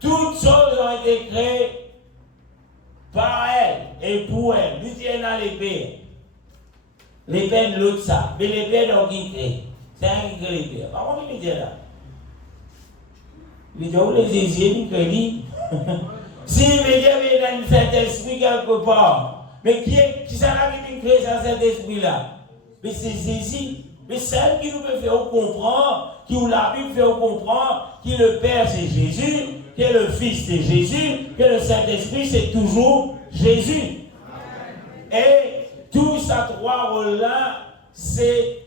toutes choses ont été créées par elle et pour elle. Nous disons les pères. Les pères de l'autre ça. Mais les pères d'ont qui créent. C'est un qui crée les pères. Par contre, il me dit là. Il dit, où les Jésus, il crée lui. Si il me dit, il y a un Saint-Esprit quelque part. Mais qui ça là qui crée cet esprit-là? Mais c'est Jésus. Mais celle qui nous peut faire comprendre, qui nous la Bible fait comprendre, que le Père c'est Jésus, que le Fils c'est Jésus, que le Saint-Esprit c'est toujours Jésus. Et tous ces trois rôles-là, c'est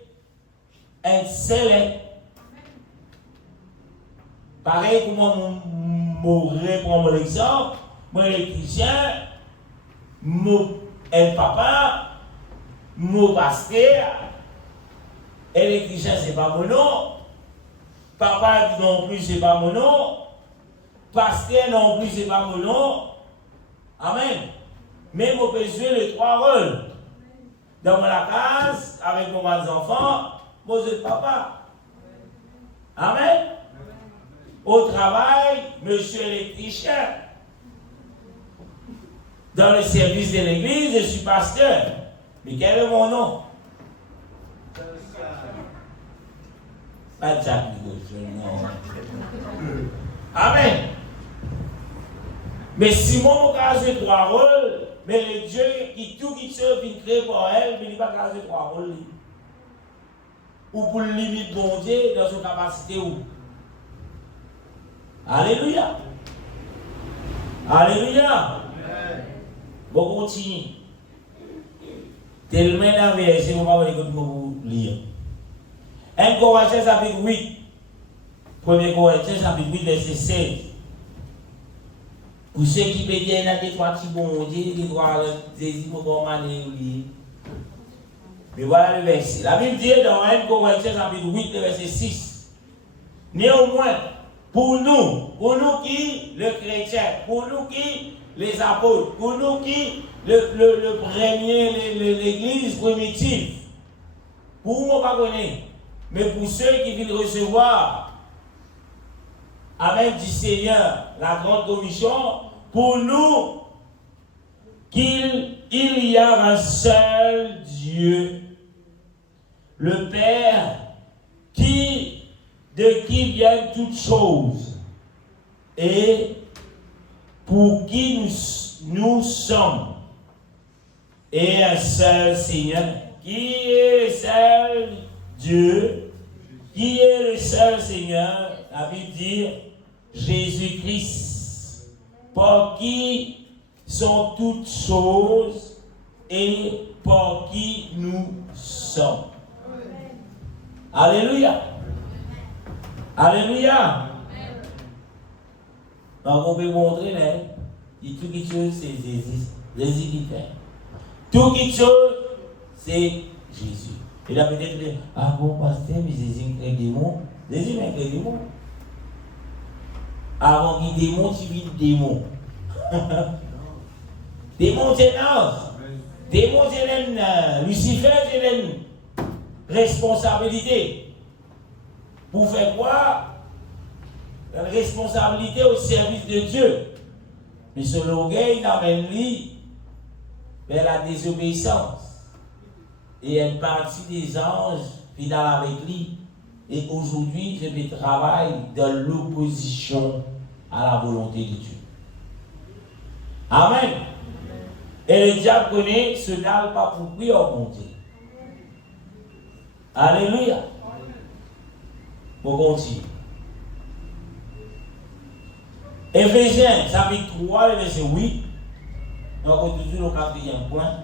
un seul. Pareil comme moi reprends mon exemple, moi les chrétiens, mon papa, mon pasteur, et les chrétiens c'est pas mon nom, papa non plus c'est pas mon nom, pasteur non plus c'est pas mon nom. Amen. Mais moi peux jouer les trois rôles. Dans la case, avec mes enfants, moi je suis papa. Amen. Au travail, monsieur électricien. Dans le service de l'église, je suis pasteur. Mais quel est mon nom? Pas Jack Nicholson, non. Amen. Mais si mon cas j'ai trois rôles, mais le Dieu qui tout qui se vient créer pour elle, mais il va pas caser trois rôles. Ou pour le limite bon Dieu dans son capacité où. Alléluia. Alléluia. Bon, continue. Tellement dans le verset, on va vous lire. 1 Corinthiens chapitre 8. 1 Corinthiens chapitre 8, verset 16. Pour ceux qui peuvent dire, il y a des trois petits bons Dieu, qui doivent saisir mon manier oublier. Mais voilà le verset. La Bible dit dans 1 Corinthiens chapitre 8, le verset 6. Néanmoins, pour nous qui, le chrétien, pour nous qui, les apôtres, pour nous qui, le premier, l'église primitive, pour moi, pas connaître, mais pour ceux qui veulent recevoir, avec du Seigneur, la grande commission, pour nous, qu'il y a un seul Dieu, le Père, de qui viennent toutes choses, et pour qui nous sommes, et un seul Seigneur, qui est le seul Dieu, qui est le seul Seigneur, la Bible dit Jésus-Christ, par qui sont toutes choses et par qui nous sommes. Alléluia. Alléluia. Donc on peut montrer, tout quelque chose, c'est Jésus. Jésus qui fait. Tout quelque chose, c'est Jésus. Et là peut-être, ah bon, pasteur, mais Jésus crée des démons. Jésus crée des démons. Avant qu'il démon, tu vis démon. Démon, c'est l'ange. Démon, c'est Lucifer, c'est une responsabilité. Pour faire quoi? Une responsabilité au service de Dieu. Mais ce l'orgueil n'amène lui vers la désobéissance. Et une partie des anges finale avec lui. Et aujourd'hui, je travaille dans l'opposition à la volonté de Dieu. Amen. Et le diable connaît cela pas pour prier au bon Dieu. Alléluia. Bon, continue. Éphésiens, chapitre 3, le verset 8. Donc, on est toujours au 4e point.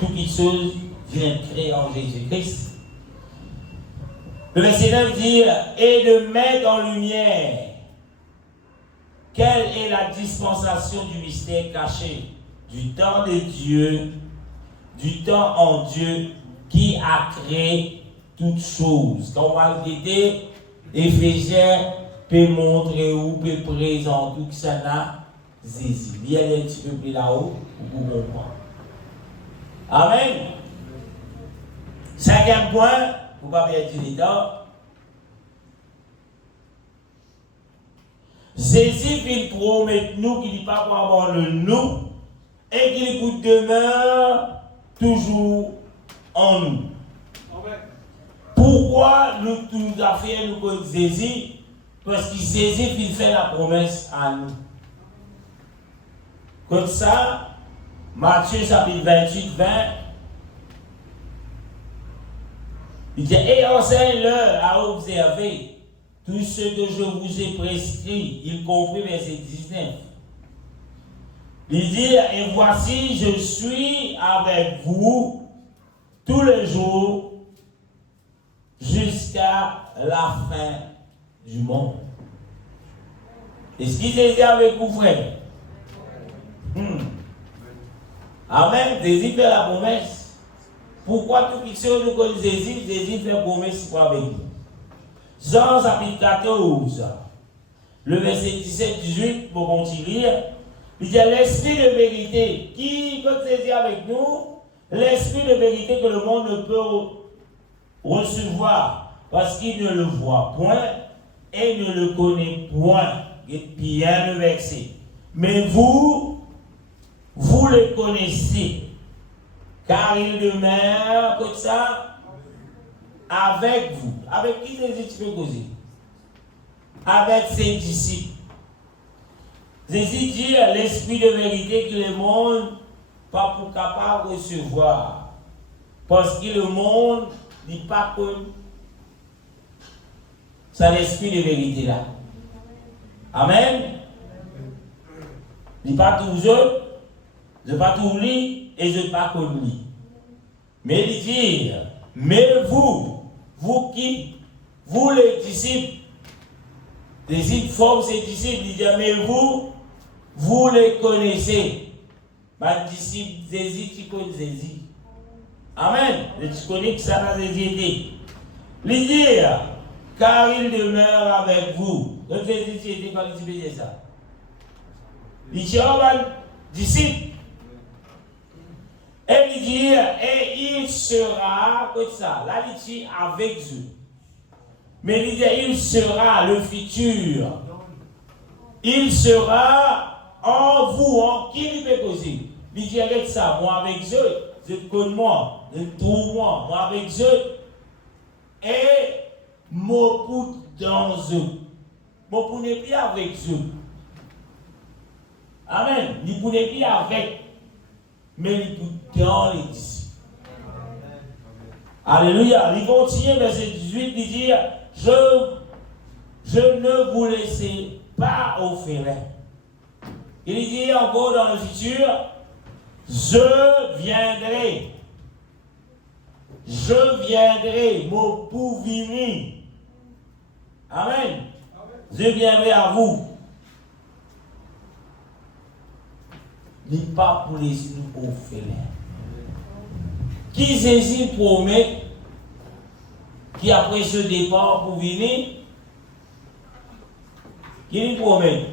Toute chose vient créer en Jésus-Christ. Le verset 9 dit, et de mettre en lumière quelle est la dispensation du mystère caché, du temps de Dieu, du temps en Dieu qui a créé toutes choses. Quand on va regarder, Éphésiens peut montrer ou peut présenter tout ça là, Jésus. Il y a un petit peu plus là-haut pour vous comprendre. Amen. 5e point, pour ne pas perdre du temps. Jésus il promet nous qu'il n'est pas pour avoir le nous et qu'il vous demeure toujours en nous. Pourquoi nous avons fait nous connaître Jésus? Parce que Jésus il fait la promesse à nous. Comme ça, Matthieu chapitre 28, 20, il dit, et enseigne-leur à observer tout ce que je vous ai prescrit, y compris verset 19. Il dit, et voici, je suis avec vous tous les jours jusqu'à la fin du monde. Est-ce qu'il est avec vous, frère? Amen. Jésus fait la promesse. Pourquoi tout qui nous connaît Jésus? Jésus fait la promesse pour avec nous. Jean chapitre 14, le verset 17-18, pour continuer, il y a l'esprit de vérité qui peut saisir avec nous, l'esprit de vérité que le monde ne peut recevoir parce qu'il ne le voit point et ne le connaît point. Et bien le verset. Mais vous le connaissez, car il demeure comme ça avec vous. Avec qui Jésus tu peux causer? Avec ses disciples. Jésus dit l'esprit de vérité que le monde pas pour capable de recevoir. Parce que le monde n'est pas connu. C'est l'esprit de vérité là. Amen. Il n'est pas toujours, je ne pas tout lui et je ne pas comme lui. Mais il dit, mais vous qui, vous les disciples forment ces disciples, il dit, mais vous vous les connaissez. Ma disciple Zézi, tu connais Zézi. Amen. Tu connais que ça va Zézi. Il dit, car il demeure avec vous. Donc Zézi, tu étais quand il dit ça. Il dit, disciple. Et il dit, et il sera, comme ça, là il dit avec vous. Mais il dit, il sera le futur. Il sera en vous, en qui il peut causer. Il dit avec ça, moi avec eux, je connais moi, je trouve moi avec eux. Et mon pour dans eux. Mon pour n'est plus avec eux. Amen. Il pour n'est plus avec, mais il pour dans les disciples. Alléluia. Il continue, verset 18, il dit, je ne vous laisserai pas au ferret. Il dit encore dans le futur, je viendrai, mon pour venir. Amen. Je viendrai à vous. N'est pas pour les nous au ferret. Qui Jésus promet, qui après ce départ pour venir, qui lui promet?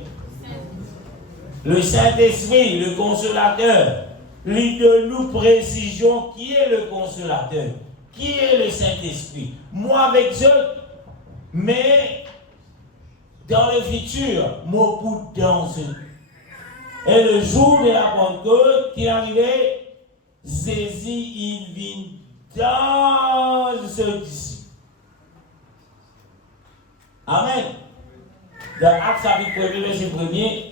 Le Saint-Esprit, le consolateur. De nous précision qui est le consolateur, qui est le Saint-Esprit. Moi avec eux, mais dans le futur, mon pour dans eux. Et le jour de la Pentecôte, qui arrivait, Jésus, il vient dans ce disciple. Amen. Dans Actes chapitre 1, verset 1er,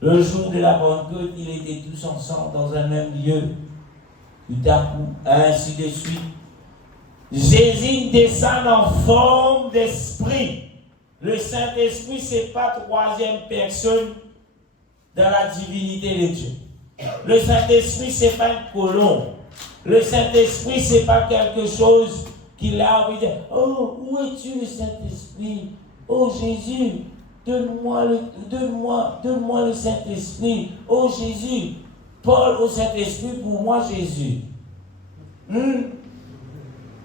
le jour de la Pentecôte, ils étaient tous ensemble dans un même lieu. Tout à coup, ainsi de suite. Jésus descend en forme d'esprit. Le Saint-Esprit, ce n'est pas troisième personne dans la divinité de Dieu. Le Saint-Esprit, ce n'est pas un colon. Le Saint-Esprit, ce n'est pas quelque chose qu'il a envie de dire. Oh, où es-tu le Saint-Esprit? Oh Jésus, donne-moi le Saint-Esprit. Oh Jésus, Paul au Saint-Esprit pour moi Jésus.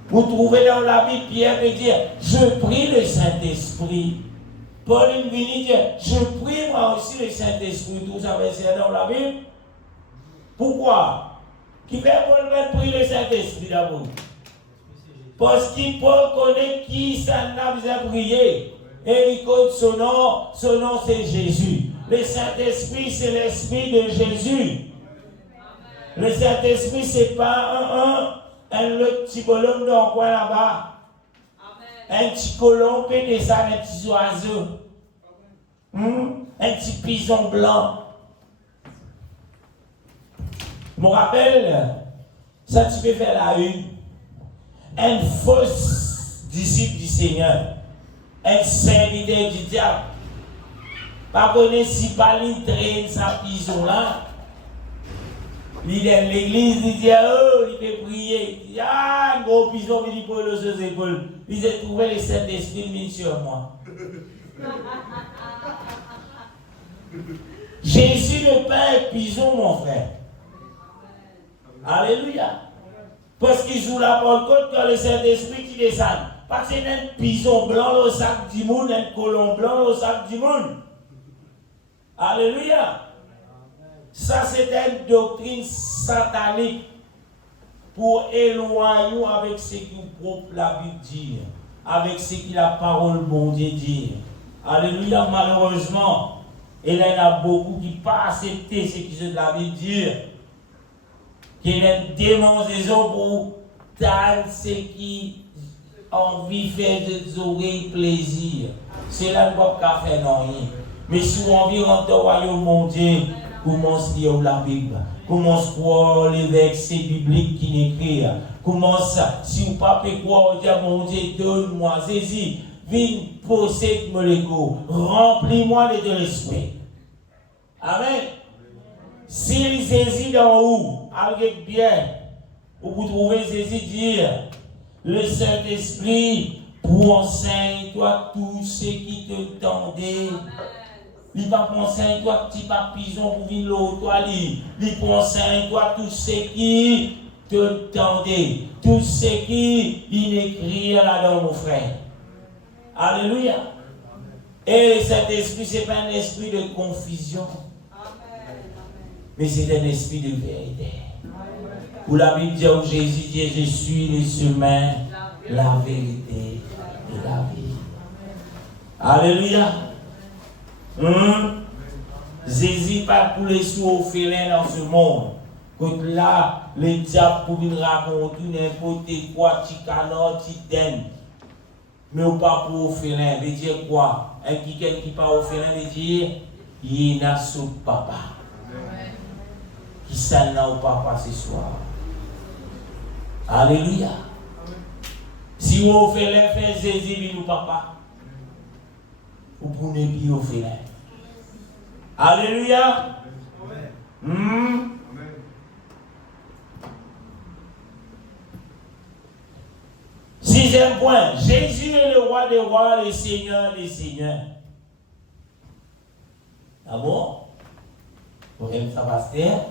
Vous trouvez dans la Bible, Pierre peut dire, je prie le Saint-Esprit. Paul il vient dire, je prie moi aussi le Saint-Esprit. Tout ça c'est dans la Bible. Pourquoi? Qui fait Paul prier le Saint-Esprit d'abord? Parce que Paul connaît qui ça n'a besoin de prier. Et il connaît son nom c'est Jésus. Le Saint-Esprit c'est l'Esprit de Jésus. Le Saint-Esprit c'est pas un petit colombe dans le coin là-bas. Un petit colombe peut descendre un petit oiseau. Un petit pigeon blanc. Je me rappelle, ça tu peux faire la une. Un faux disciple du Seigneur. Un serviteur du diable. Pas connaître si pas il traîne sa pigeon là. Il est dans l'église, il dit, oh, il peut prier. Il dit, ah, un gros pigeon, il dit, pour le ses épaules. Il a trouvé le Saint-Esprit mis sur moi. Jésus n'est pas un pigeon, mon frère. Alléluia. Parce qu'il joue la Pentecôte quand le Saint-Esprit qui descend. Parce que c'est un pigeon blanc au sac du monde, un colon blanc au sac du monde. Alléluia. Ça, c'est une doctrine satanique pour éloigner avec ce que la Bible dit, avec ce que la parole de Dieu dit. Alléluia, malheureusement, il y en a beaucoup qui n'ont pas accepté ce que la Bible dit, qui ont une démonstration pour tant ce qui envie de faire des oreilles plaisir. Cela ne va pas faire rien. Mais si vous envie de rentrer au royaume mondial, commence à lire la Bible, commence à croire les versets bibliques qui n'écrivent, commence à, si vous ne pouvez pas croire, dire mon Dieu, donne-moi, Jésus, viens, possède-moi l'ego, remplis-moi de l'esprit. Amen. Si Jésus d'en haut, avec bien, vous trouvez Jésus dire, le Saint-Esprit, pour enseigner toi tout ce qui te tendait. Il va penser à toi, petit papillon pour venir l'autre, toi, il pense à toi, tout ce qui te tendait, tout ce qui il écrit là-dedans, mon frère. Alléluia. Et cet esprit, ce n'est pas un esprit de confusion, mais c'est un esprit de vérité. Où la Bible dit où Jésus dit, je suis le chemin, la vérité et la vie. Alléluia. Jésus pas pour les sous-orphelins dans ce monde. Quand là, les diables pour nous raconter n'importe quoi, ticano, titen. Mais ou pas pour orphelin, veut dire quoi? Un qui pas orphelin veut dire, il n'a son papa. Qui s'en a au papa ce soir. Alléluia. Si vous orphelin fait Jésus, nous papa. Vous prenez bien orphelin. Alléluia. Sixième point, Jésus est le roi des rois, le Seigneur des seigneurs. Ah bon? Vous aimez ça, pasteur?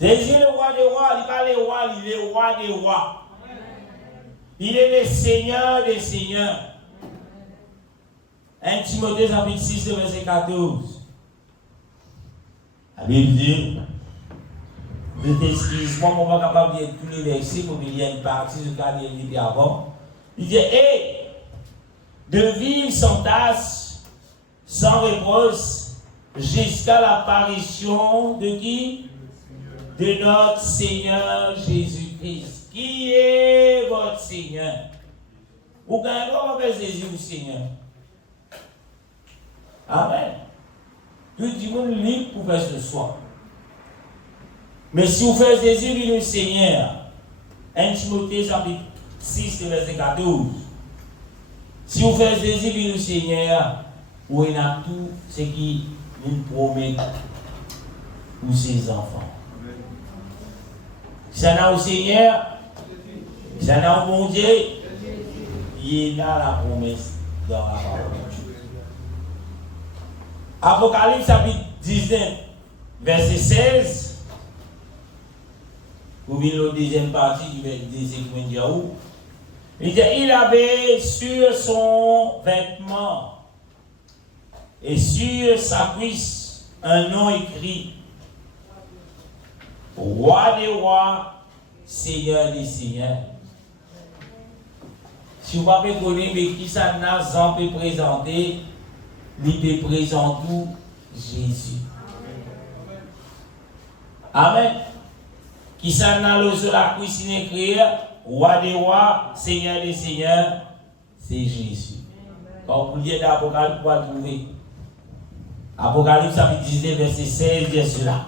Jésus est le roi des rois, il n'est pas le roi, il est le roi des rois. Il est le Seigneur des seigneurs. 1 Timothée chapitre 6, verset 14. La Bible dit, excuse-moi, je ne suis pas capable de lire tous les versets pour qu'il y ait une partie, je vais lire avant. Il dit, de vivre sans tache, sans reproche, jusqu'à l'apparition de qui? De notre Seigneur Jésus-Christ. Qui est votre Seigneur? Vous gagnez avec Jésus le Seigneur. Amen. Tout le monde libre pour faire ce soir. Mais si vous faites Jésus le Seigneur, 1 Timothée chapitre 6, verset 14. Si vous faites Jésus le Seigneur, vous avez tout ce qui nous promet pour ses enfants. Si on a au Seigneur, si on a au bon Dieu, il y a la promesse dans la parole de Dieu. Apocalypse chapitre 19, verset 16. Vous voyez la deuxième partie du verset qui dit où? Il dit, il avait sur son vêtement et sur sa cuisse un nom écrit, Roi des rois, Seigneur des seigneurs. Si vous ne pouvez pas connaître, mais qui ça n'a pas peut présenter, il peut présenter Jésus. Amen. Qui ça n'a le sur la cuisine écrire, Roi des rois, Seigneur des seigneurs, c'est Jésus. Quand vous lisez l'Apocalypse, vous pouvez trouver. Apocalypse chapitre 19, verset 16, dit cela.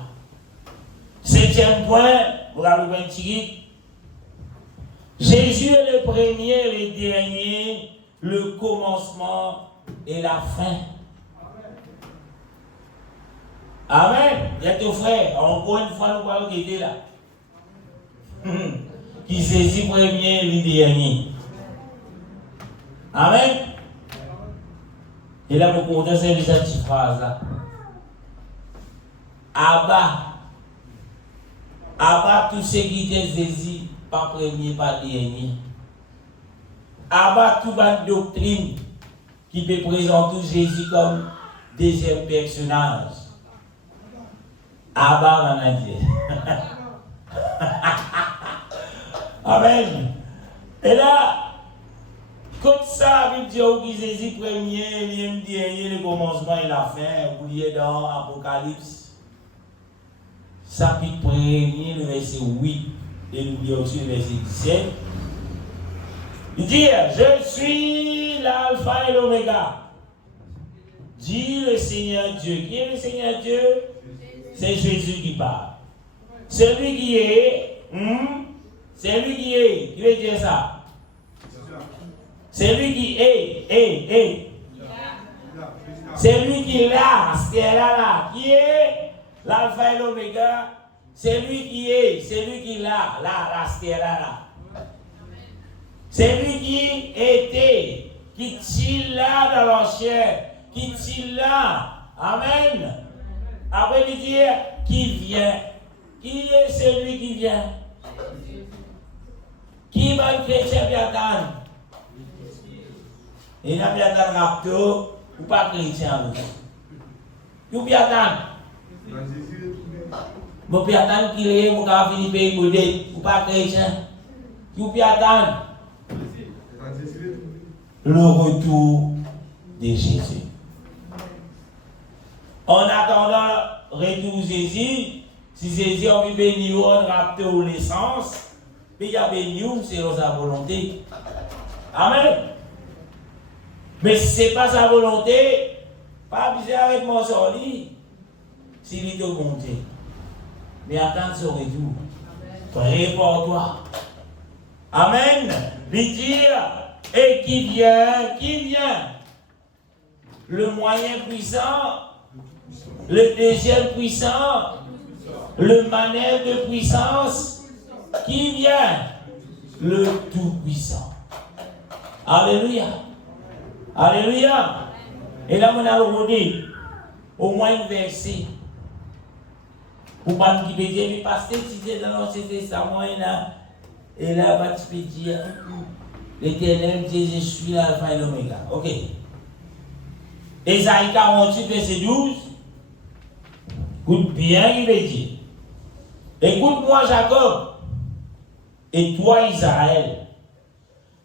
Septième point, vous avez un titre. Jésus est le premier, le dernier, le commencement et la fin. Amen. Bien ton frère, encore une fois, nous allons quitter là. Qui saisit premier, le dernier. Amen. Et là, vous comptez cette petite phrase là. Abat tout ce qui te saisit, pas premier, pas dernier. Abat toute la doctrine qui peut présenter Jésus comme deuxième personnage. Abat en Dieu. Amen. Et là, comme ça, la Bible dit que Jésus premier, le dernier, le commencement et la fin, vous liez dans Apocalypse. Chapitre 1er, le verset 8, et nous lisons aussi le verset 17. Il dit, je suis l'alpha et l'oméga. Dit le Seigneur Dieu. Qui est le Seigneur Dieu? C'est Jésus qui parle. Celui qui est, qui veut dire ça? Celui qui est. Celui qui est là, c'est là, qui est l'alpha et l'oméga, c'est lui qui est, c'est lui qui est là, c'est là. C'est lui qui était, qui tient là dans l'ancien, qui est là. Amen. Après, il dit, qui vient? Qui est celui qui vient? Qui va le chrétien Biatan? Il y a Biatan rapto ou pas chrétien? Ou Biatan? Mon Biatan qui est, mon gars, Philippe, ou pas chrétien? Ou Biatan? Le retour de Jésus. En attendant le retour de Jésus, si Jésus a béni, on rapte l'essence, mais il y a béni, selon sa volonté. Amen. Mais si ce n'est pas sa volonté, pas besoin avec mon soli, s'il est augmenté. Mais attends son retour. Prépare-toi. Amen. Lui dire, et qui vient? Le moyen puissant, le deuxième puissant, le manège de puissance, qui vient? Le tout-puissant. Alléluia. Alléluia. Et là, on a regardé au moins un verset. Pour pas me dire, mais parce que si c'est dans l'Ancien Testament, et là, va te dire, l'Éternel dit, je suis l'alpha et l'oméga. Ok. Ésaïe 48, verset 12. Écoute bien, il veut dire. Écoute-moi, Jacob, et toi, Israël,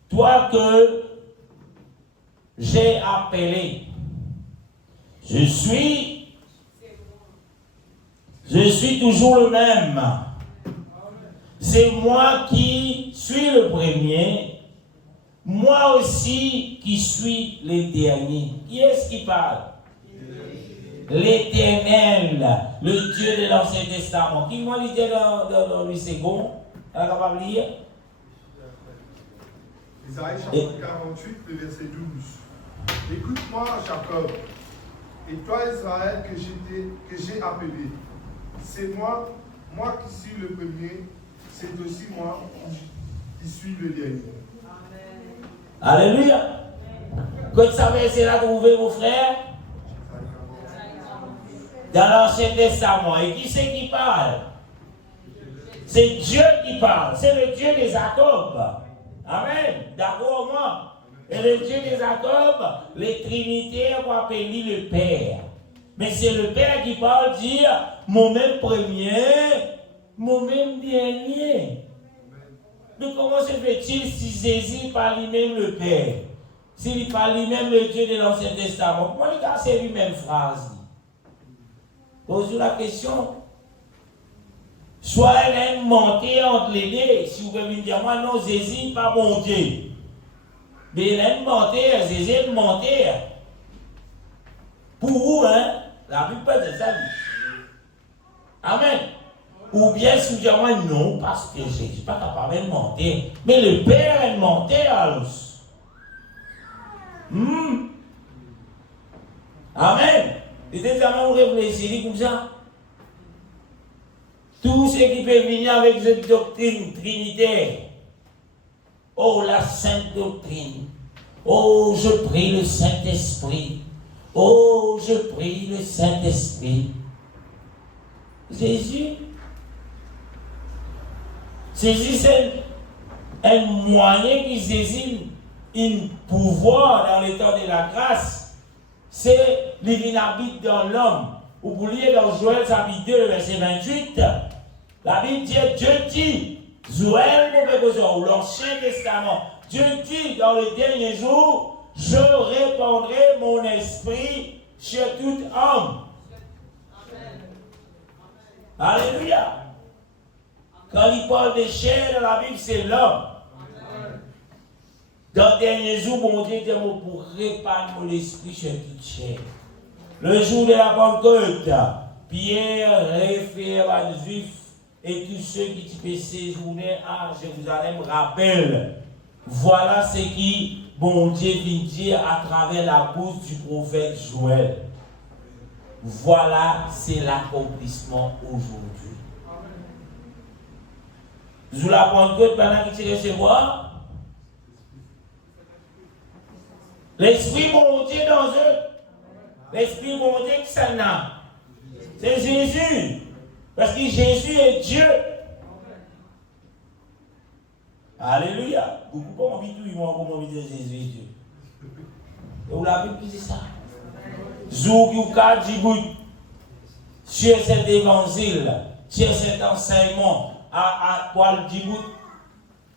toi que j'ai appelé. Je suis toujours le même. C'est moi qui suis le premier. Moi aussi qui suis le dernier. Qui est-ce qui parle? L'Éternel, le Dieu de l'Ancien Testament. Qui moi lisait dans le second? Elle est capable de lire? Isaïe chapitre 48, le verset 12. Écoute-moi, Jacob, et toi, Israël, que j'ai appelé. C'est moi qui suis le premier, c'est aussi moi qui suis le dernier. Alléluia. Quand ça verset là trouvé mon frère? Dans l'Ancien Testament. Et qui c'est qui parle? C'est Dieu qui parle. C'est le Dieu des Jacob. Amen. D'accord, moi. Et le Dieu des Jacob, les Trinitaires vont appeler le Père. Mais c'est le Père qui parle, dire mon même premier, mon même dernier. Mais comment se fait-il si Jésus parle lui-même le Père? S'il parle lui-même le Dieu de l'Ancien Testament? Comment il a ces lui-même phrase? Posez la question. Soit elle est montée entre les deux. Si vous pouvez me dire, moi non, Jésus n'est pas mon Dieu. Mais elle est montée, Jésus est monté. Pour vous, hein, la Bible parle de ça. Amen. Ou bien si vous dites, moi non, parce que je ne suis pas capable de monter. Mais le Père est monté à l'os. Amen. Et désormais, on réfléchit comme ça. Tout ce qui peut venir avec cette doctrine trinitaire. Oh, la sainte doctrine. Oh, je prie le Saint-Esprit. Oh, je prie le Saint-Esprit. Jésus, c'est un moyen qui saisit un pouvoir dans l'état de la grâce. C'est l'inhabite dans l'homme. Vous pour lire dans Joël chapitre 2, le verset 28, la Bible dit, Dieu dit, Joël, ou l'Ancien Testament, Dieu dit dans le dernier jour, je répandrai mon esprit sur tout homme. Alléluia. Quand il parle de chair dans la Bible, c'est l'homme. Dans le dernier jour, mon Dieu dit, pour répandre mon esprit sur toute chair. Le jour de la Pentecôte, Pierre réfère à les Juifs et tous ceux qui typaient séjourner à Jérusalem rappellent. Voilà ce qui, bon Dieu, vient dire à travers la bouche du prophète Joël. Voilà, c'est l'accomplissement aujourd'hui. Jour de la Pentecôte, pendant qu'ils se recevoir, l'Esprit mon Dieu dans eux. L'Esprit bon Dieu qui s'en a. C'est Jésus. Parce que Jésus est Dieu. Alléluia. Beaucoup pas envie de dire, ils vont envie de dire Jésus est Dieu. Et vous l'avez dit ça. Zouk Yuka Djibout. Sur cet évangile, sur cet enseignement, à Paul Djibout,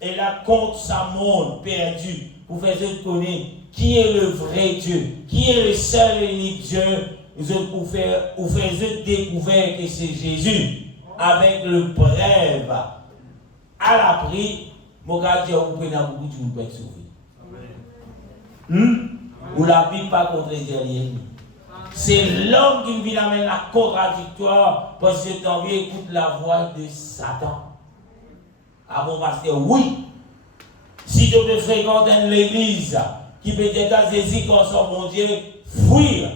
et là contre sa monde perdu, pour faire connaître qui est le vrai Dieu, qui est le seul et unique Dieu, pour faire découvrir que c'est Jésus, avec le brève à l'abri, mon gars dit, vous pouvez beaucoup de vous être sauvé. Ou la Bible pas contredire l'ennemi. C'est l'homme qui vient amener la contradictoire parce que tu as envie écoute la voix de Satan. Ah bon, pasteur, oui. Si tu peux fréquenter l'église qui peut être Jésus comme son bon Dieu, fuir.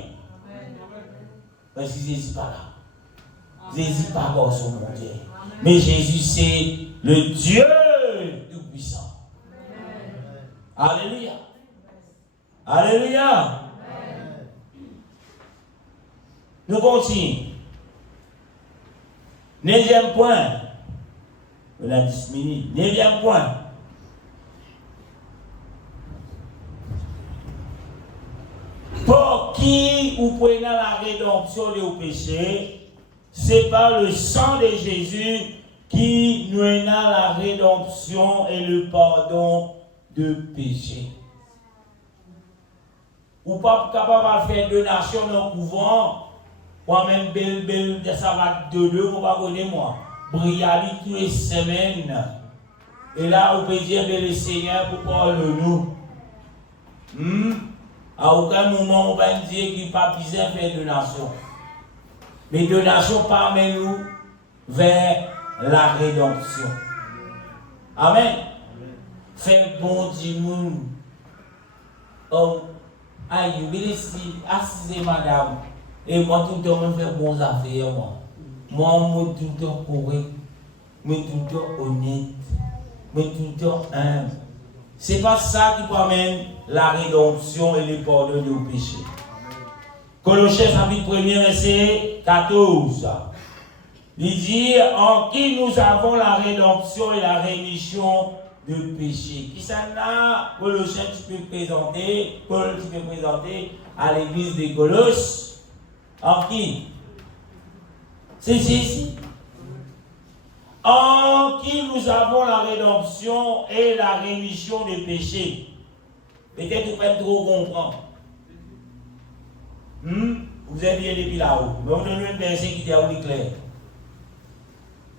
Parce que Jésus n'est pas là. Jésus n'est pas comme son bon Dieu. Mais Jésus, c'est le Dieu tout-puissant. Alléluia. Alléluia. Nous continuons. 9e point. On a 10 minutes. 9e point. Pour qui vous prenez la rédemption de vos péchés, c'est par le sang de Jésus qui nous a la rédemption et le pardon de péché. Ou pas capable de faire donation dans le couvent. Moi-même, belle, ça va de deux, on va connaître moi. Briali tous les semaines. Et là, on peut dire, le Seigneur, pour parler de nous. À aucun moment, on va dire qu'il n'y a pas besoin de faire donation. Les donations parmi nous vers la rédemption. Amen. Faire bon Dieu. Oh, aïe, mais assisez madame. Et moi, tout le temps, je fais bonnes affaires, moi. Moi, je suis tout le temps correct. Je suis tout le temps honnête. Je suis tout le temps humble. Ce n'est pas ça qui amène la rédemption et le pardon de nos péchés. Colossiens chapitre 1er, verset 14. Il dit, en qui nous avons la rédemption et la rémission de péché. Qui ça là, Colossiens, tu peux présenter, Paul, tu peux présenter à l'église de Colosses. En qui? C'est Jésus. En qui nous avons la rédemption et la rémission des péchés. Peut-être que vous pouvez trop comprendre. Vous avez bien depuis là-haut. Mais on donne un verset qui est à vous clair.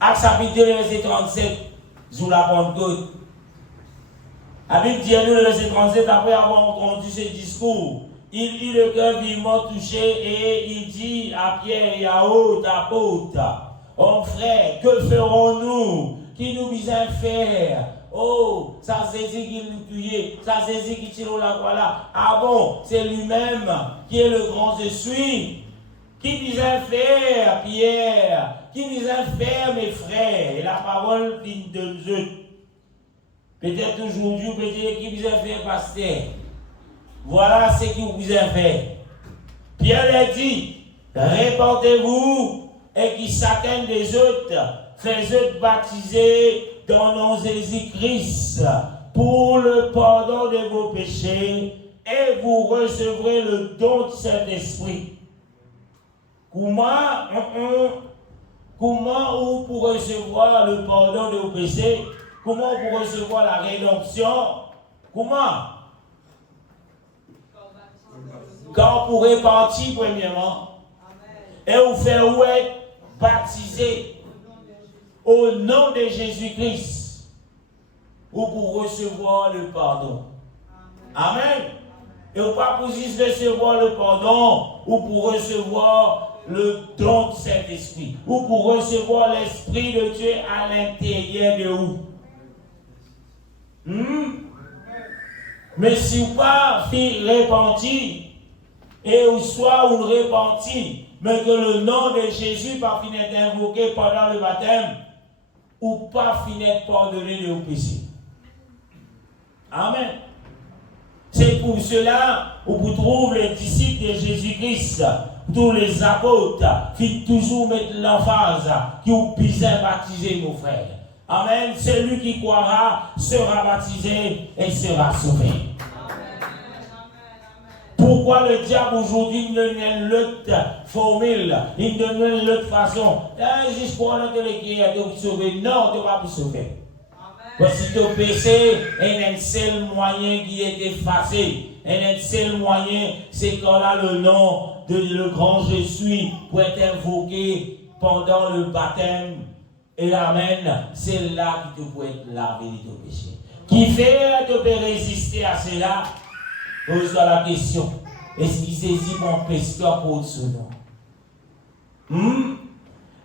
Acte chapitre 2, verset 37, sous la Pentecôte. La Bible dit nous, le verset 37, après avoir entendu ce discours, il eut le cœur vivement touché et il dit à Pierre et à haute apôtre, oh frère, que ferons-nous? Qui nous vient faire? Oh, ça c'est Jésus qui nous tue, ça c'est Jésus qui tire la croix là. Ah bon, c'est lui-même qui est le grand je suis. Qui vient faire, Pierre? Qui vient faire, mes frères? Et la parole vient de nous. Peut-être aujourd'hui, peut-être qui vient faire, pasteur. Voilà ce qu'il vous a fait. Pierre a dit, répandez-vous et qui chacun des autres faites baptiser dans le nom de Jésus-Christ pour le pardon de vos péchés et vous recevrez le don de Saint-Esprit. Comment vous pour recevoir le pardon de vos péchés? Comment vous recevoir la rédemption? Comment? Quand vous pourrez partir premièrement, et vous faire être baptisé au nom de Jésus-Christ, ou pour recevoir le pardon. Amen. Et vous pas pour juste recevoir le pardon, ou pour recevoir le don de Saint-Esprit, ou pour recevoir l'Esprit de Dieu à l'intérieur de vous. Mais si vous pas fait repentir, et ou soit vous repentir, mais que le nom de Jésus pas fini d'être invoqué pendant le baptême, ou pas fini de pardonner de vos péchés. Amen. C'est pour cela où vous trouvez les disciples de Jésus-Christ, tous les apôtres, qui toujours mettent l'emphase, qui ont besoin baptiser nos frères. Amen. Celui qui croira sera baptisé et sera sauvé. Pourquoi le diable aujourd'hui ne donne l'autre formule, il ne donne l'autre façon? Juste pour notre qui est sauvé. Non, tu ne vas pas sauver. Parce que si tu as péché, il y a un seul moyen qui est effacé. Un seul moyen, c'est qu'on a le nom de le grand Je suis pour être invoqué pendant le baptême. Et l'amen, c'est là que tu peux être lavé de ton péché. Qui fait que tu peux résister à cela? Pose-toi la question. Est-ce qu'il saisit mon pesteur pour ce nom?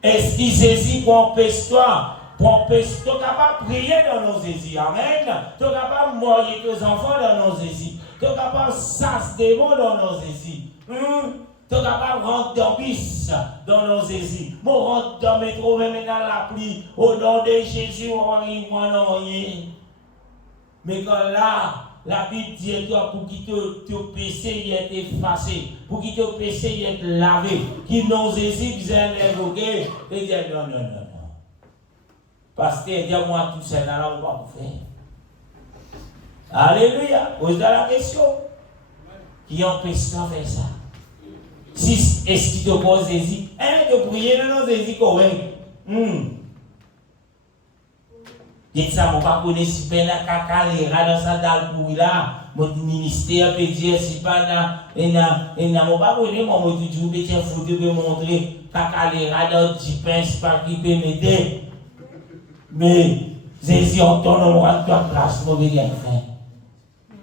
Est-ce qu'il saisit mon pesteur? Tu es capable de prier dans nos désirs. Amen. Tu es capable de mourir tes enfants dans nos désirs. Tu es capable de sasser des mots dans nos désirs. Tu es capable de rentrer dans bis dans nos désirs. Je rentre dans le métro, même dans la pluie. Au nom de Jésus, moi non rien. Mais quand là, la Bible dit toi pour qu'il te péché est effacé, pour qu'il te péché est lavé, qu'il nos désirs bien évoqués, et dit non. Pasteur, dis-moi tout ça, là, on va vous faire. Alléluia. Pose la question. Qui empêche de faire ça? Si, est-ce qu'il te pose des yeux? De prier dans des yeux corrects. Dites ça, je ne sais pas si c'est un caca, les rats dans sa dalle pour là. Mon ministère peut dire si pas là. Et là, je ne sais pas si moi, je dis, je vais vous montrer caca, les rats dans 10 pains, c'est pas qui peut m'aider. Mais, Jésus, on tourne à ta place, on va bien faire.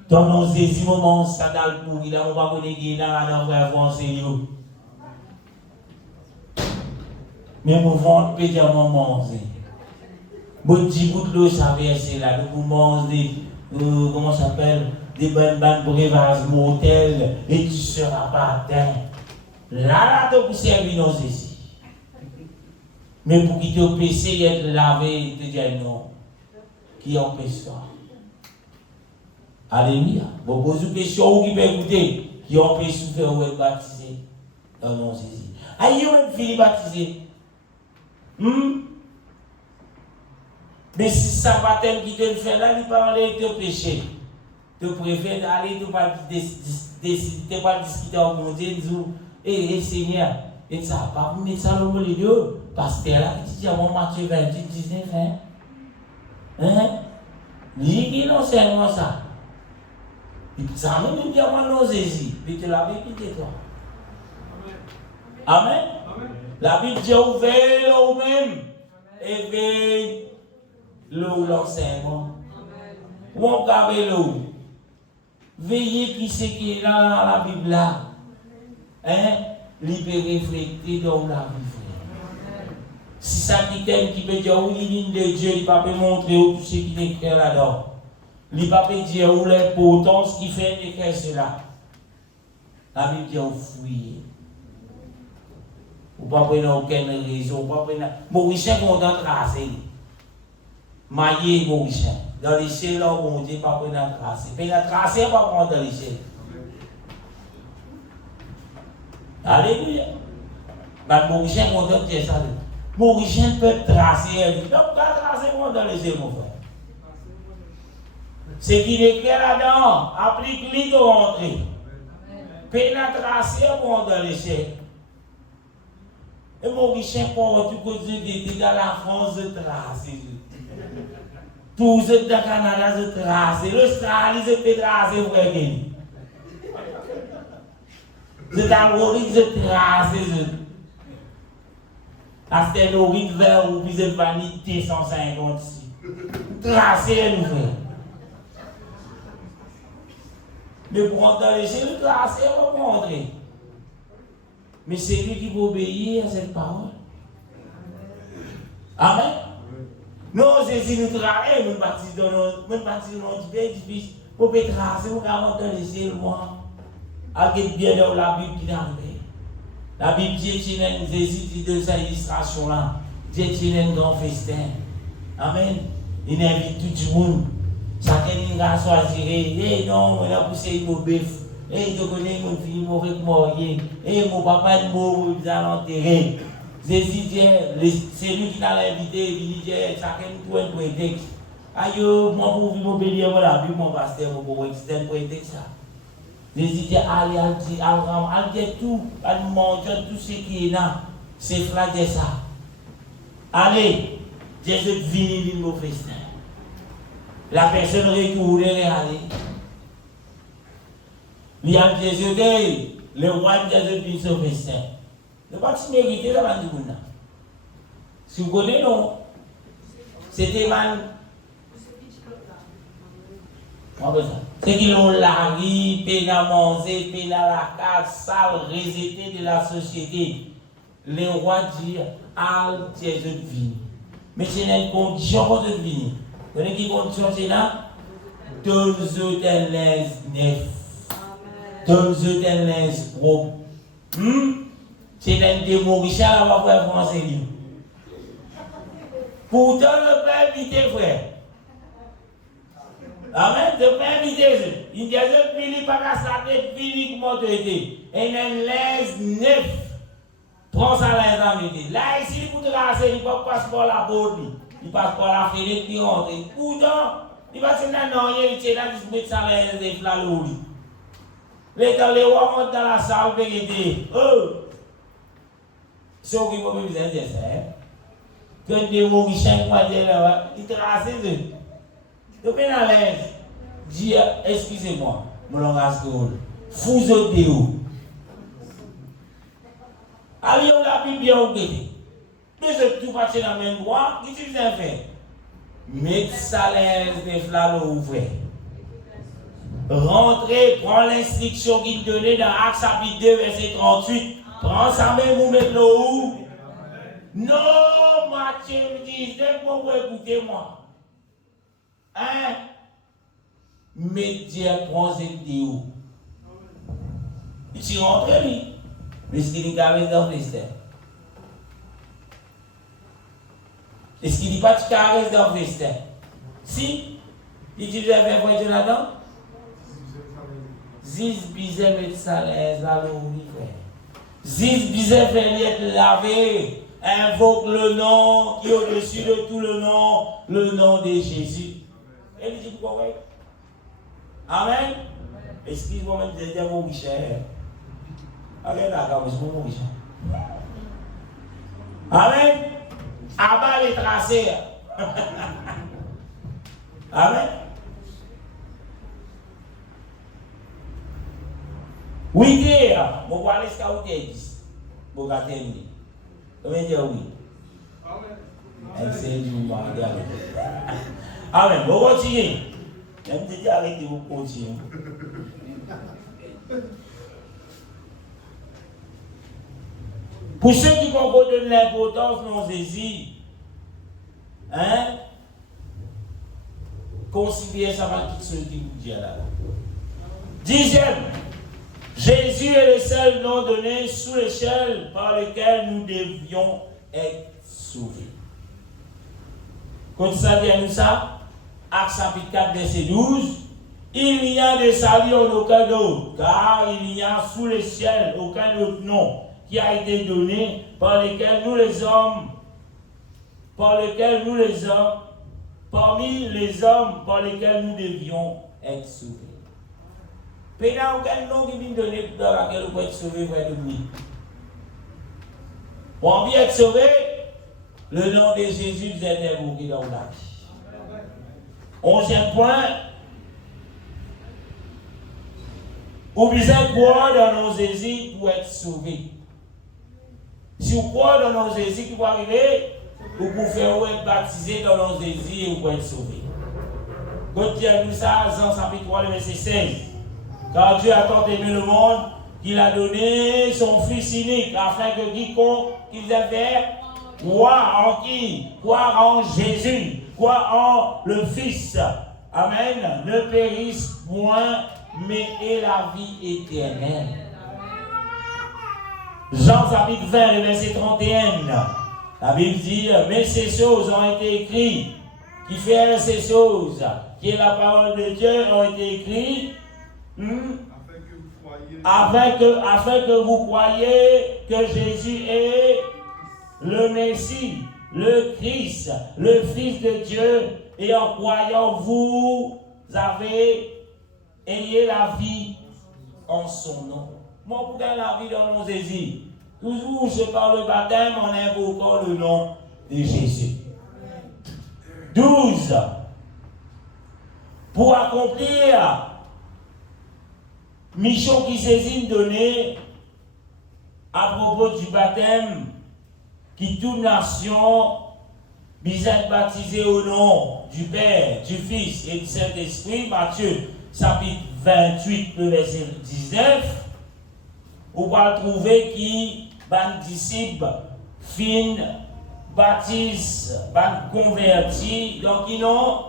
Ton Jésus, moment, ça dalle pour il a, on va vous dire, là, on va avancer. Mais mon ventre peut dire, mon manger. Bon, petit bout de l'eau, ça verse là, nous mangez des, comment ça s'appelle, des bonnes breuvages mortels, et tu ne seras pas atteint. Là, tu peux servir nos Jésus. Mais pour qu'il te péché être lavé, il te dit non. Qui empêche ça? Alléluia. Beaucoup de péchés qui peuvent écouter, qui empêchent de faire ou être baptisé dans le nom de Jésus. Aïe, on même fini baptisé. Mais si ça baptême qui te fait là, il parle de tes péchés. Tu préfères aller, tu vas discuter avec mon Dieu, et Seigneur, et ça va pas vous mettre ça dans les deux. Pasteur là, qui dit à mon Matthieu 28, 19, hein? Lui qui non seulement ça. Et puis ça nous dit à moi non Jésus, puis tu l'avais quitté toi. Amen. La Bible dit ouvert vous-même, éveille l'enseignement. Où on garde l'eau? Veillez qui c'est qui est là dans la Bible là. Hein? Libérer, refléter dans la vie. Si ça qui t'aime, qui peut dire où il ligne de Dieu, il ne peut pas montrer tout ce qui est écrit là-dedans. Il ne peut pas dire où l'importance qui fait d'écrire cela. La Bible dit où fouiller. Vous ne pouvez pas prendre aucune raison. Mauricien content de tracer. Maillé Mauricien. Dans l'échelle, là, on dit pas prendre la tracer. Mais la tracer, pas prendre dans l'échelle. Alléluia. Mauricien content de dire ça. Mauricien peut tracer. Il ne peut pas tracer dans l'échelle, mon frère. C'est qu'il écrit là-dedans. Applique-lui de rentrer. Pénétration pour dans l'échelle. Et Mauricien pour tout côté dans la France de tracer. Tous les dans le Canada de tracer. L'Australie de tracer, vous voyez. C'est dans l'origine de tracer. C'est l'origine vert ou puis c'est vanité 150 ici. Tracer nous frère. Mais pour entrer dans l'échelle, tracer va pas entrer. Mais c'est lui qui va obéir à cette parole. Amen. Non, Jésus nous travaille, nous baptisons dans notre édifice. Pour tracer, nous avons dans l'échelle, moi. Avec bien dans la Bible qui est arrivée. La Bible dit que Jésus dit de cette illustration-là. Dieu tient un grand festin. Amen. Il invite tout le monde. Chacun va choisir, eh non, on a poussé mon bœuf, eh je connais mon fils mauvais que moi, eh mon papa est mort, il a enterré. Jésus dit, c'est lui qui l'a invité, il dit, chacun doit un prétexte. Aïe, moi pour vivre mon bélier, voilà, puis mon pasteur, mon c'est un prétexte. Jésus dit, allez, allez tout, allez manger tout ce qui est là, c'est flatter ça. Allez, Jésus vient mon festin. La personne retourne et aller. Il y a Jésus, le roi de Jésus vient son festin. Ne pas se mériter la bande. Si vous connaissez, non, c'était mal. C'est qu'ils ont la vie, peine à manger, peine à la casse, sale, rejeté de la société. Le roi dit, ah, Jésus vient. Mais c'est une condition pour de venir. Vous savez quelle condition c'est là? Donne-vous un linge neuf. Donne-vous un linge propre. C'est un démon Richard à la français. Pourtant, le père invité, frère. Amen, le père invité. Il dit, je ne pas qu'à sa tête, fini comment tu étais. Et un linge neuf. Prends ça là, les amis. Là, ici, pour te casser, il passe par la porte. Il passe par la fenêtre, il rentre. Pourtant, il va se dire, non, il est là, il met ça là, il est là, les rois rentrent dans la salle, il dit, oh! C'est ce qui m'a besoin de ça. Quand des mots qui chantent, ils tracent. Donc, bien à l'aise, dis, excusez-moi, mon langage de haut. Fous au déo. Allez, on a bien au guédé. Mais je tout passer dans le même droit, qu'est-ce que vous avez fait? Mettez ça à l'aise, des flammes ouverts. Rentrez, prends l'instruction qu'il donnait dans Actes chapitre 2, verset 38. Prends ça même, vous mettez le où? Non, Matthieu me dit, vous écoutez-moi. Hein? Mettez, prends ce vidéo. Il s'est rentré, lui. Mais ce qu'il dit avec dans l'Esther. Est-ce qu'il dit pas que tu caresses dans l'Esther? Si, il dit, vous avez fait là-dedans? Ziz bizet met salaise là le frère. Ziz bizet fait être lavé. Invoque le nom qui est au-dessus de tout le nom de Jésus. Et il dit quoi? Amen. Excuse-moi, même de dire mon Richard. Allez là, c'est mon Richard. Amen. Abat les tracés. Amen. Oui, dire, mon voile est scouté. Mon gars terminé. Comment dire oui? Amen. C'est du mal. Amen. Bon, continuez. Même si arrêtez, vous continuez. Pour ceux qui vont donner l'importance non saisie, hein? Considérez ça mal tout ce qui vous dit là. Dixième. Jésus est le seul nom donné sous l'échelle par lequel nous devions être sauvés. Quand ça dit à nous ça, Actes chapitre 4, verset 12, il n'y a de salut en aucun autre, car il n'y a sous le ciel aucun autre nom qui a été donné par lequel nous les hommes, parmi les hommes par lesquels nous devions être sauvés. Mais il n'y a aucun nom qui vient donner dans laquelle vous pouvez être sauvé, frère de lui. Pour en bien être sauvé, le nom de Jésus vous est invoqué dans la vie. 11e point. Vous besoin de croire dans nos Jésus pour être sauvé. Si vous croyez dans nos Jésus qui va arriver, vous pouvez être baptisé dans nos Jésus et vous pouvez être sauvé. Continuez ça, Jean chapitre 3, verset 16. Car Dieu a tant aimé le monde qu'il a donné son Fils unique, afin que quiconque qu'il avait croire en qui? Croire en Jésus, croire en le Fils. Amen. Ne périsse point, mais ait la vie éternelle. Jean chapitre 20, verset 31. La Bible dit, mais ces choses ont été écrites qui fait ces choses, qui est la parole de Dieu, ont été écrites afin que vous croyiez que Jésus est le Messie, le Christ, le Fils de Dieu, et en croyant vous ayez la vie en son nom. Moi, pour gagner la vie dans nos Jésus, toujours je parle le baptême en invoquant le nom de Jésus. 12. Pour accomplir mission qui s'est donnée à propos du baptême, qui toute nation être baptisée au nom du Père, du Fils et du Saint-Esprit. Matthieu chapitre 28, le verset 19. On va trouver qui ban disciples fin baptise, ban convertis, donc ils n'ont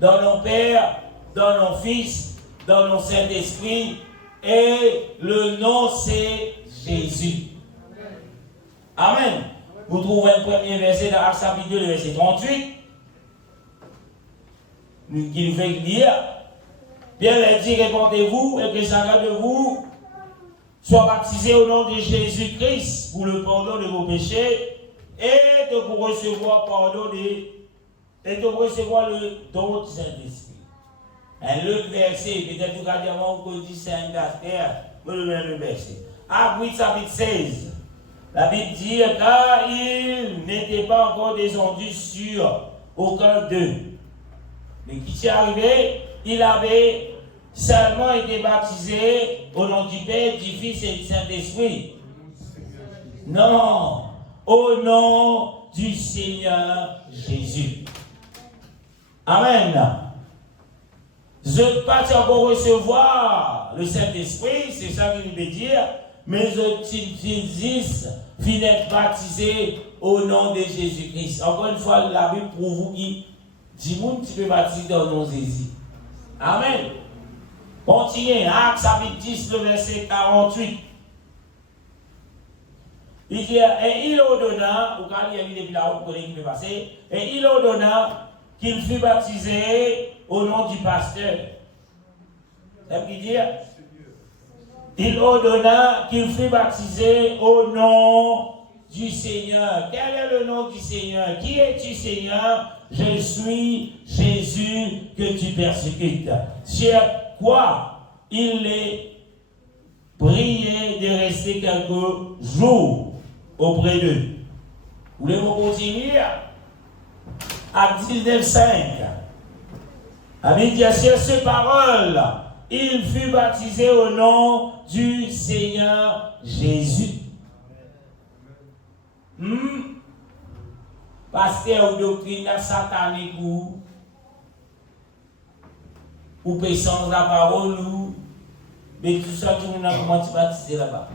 dans nos Père, dans nos Fils, dans nos Saint-Esprit, et le nom c'est Jésus. Amen. Vous trouvez le premier verset dans Actes chapitre 2, le verset 38. Qui nous fait lire. Bien, il dit, répondez-vous et que chacun de vous soit baptisé au nom de Jésus-Christ pour le pardon de vos péchés et de vous recevoir le don du Saint-Esprit. Un autre verset, peut-être que vous dit c'est un verset, le verset. Actes 8, chapitre 16. La Bible dit car il n'était pas encore descendu sur aucun d'eux. Mais qui s'est arrivé, il avait seulement été baptisé au nom du Père, du Fils et du Saint-Esprit. Non, au nom du Seigneur Jésus. Amen. Je ne peux pas encore recevoir le Saint-Esprit, c'est ça qu'il veut dire, mais je dis, fin être baptisé au nom de Jésus-Christ. Encore une fois, la Bible pour vous qui dit, tu peux baptiser dans le nom de Jésus. Amen. Continuez, Actes chapitre 10, le verset 48. Il dit, et il ordonna, vous allez lire depuis là-haut, vous connaissez qui peut passer, et il ordonna qu'il fût baptisé au nom du pasteur. Ça veut dire, il ordonna qu'il fût baptisé au nom du Seigneur. Quel est le nom du Seigneur? Qui es-tu, Seigneur? Je suis Jésus que tu persécutes. Sur quoi il est prié de rester quelques jours auprès d'eux. Voulez-vous continuer? Acte 19:5. Avec dit sur ces paroles, il fut baptisé au nom du Seigneur Jésus. Pasteur ou doctrine satanique ou péchant la parole ou mais tout ça tout le monde a commencé à baptiser là-bas.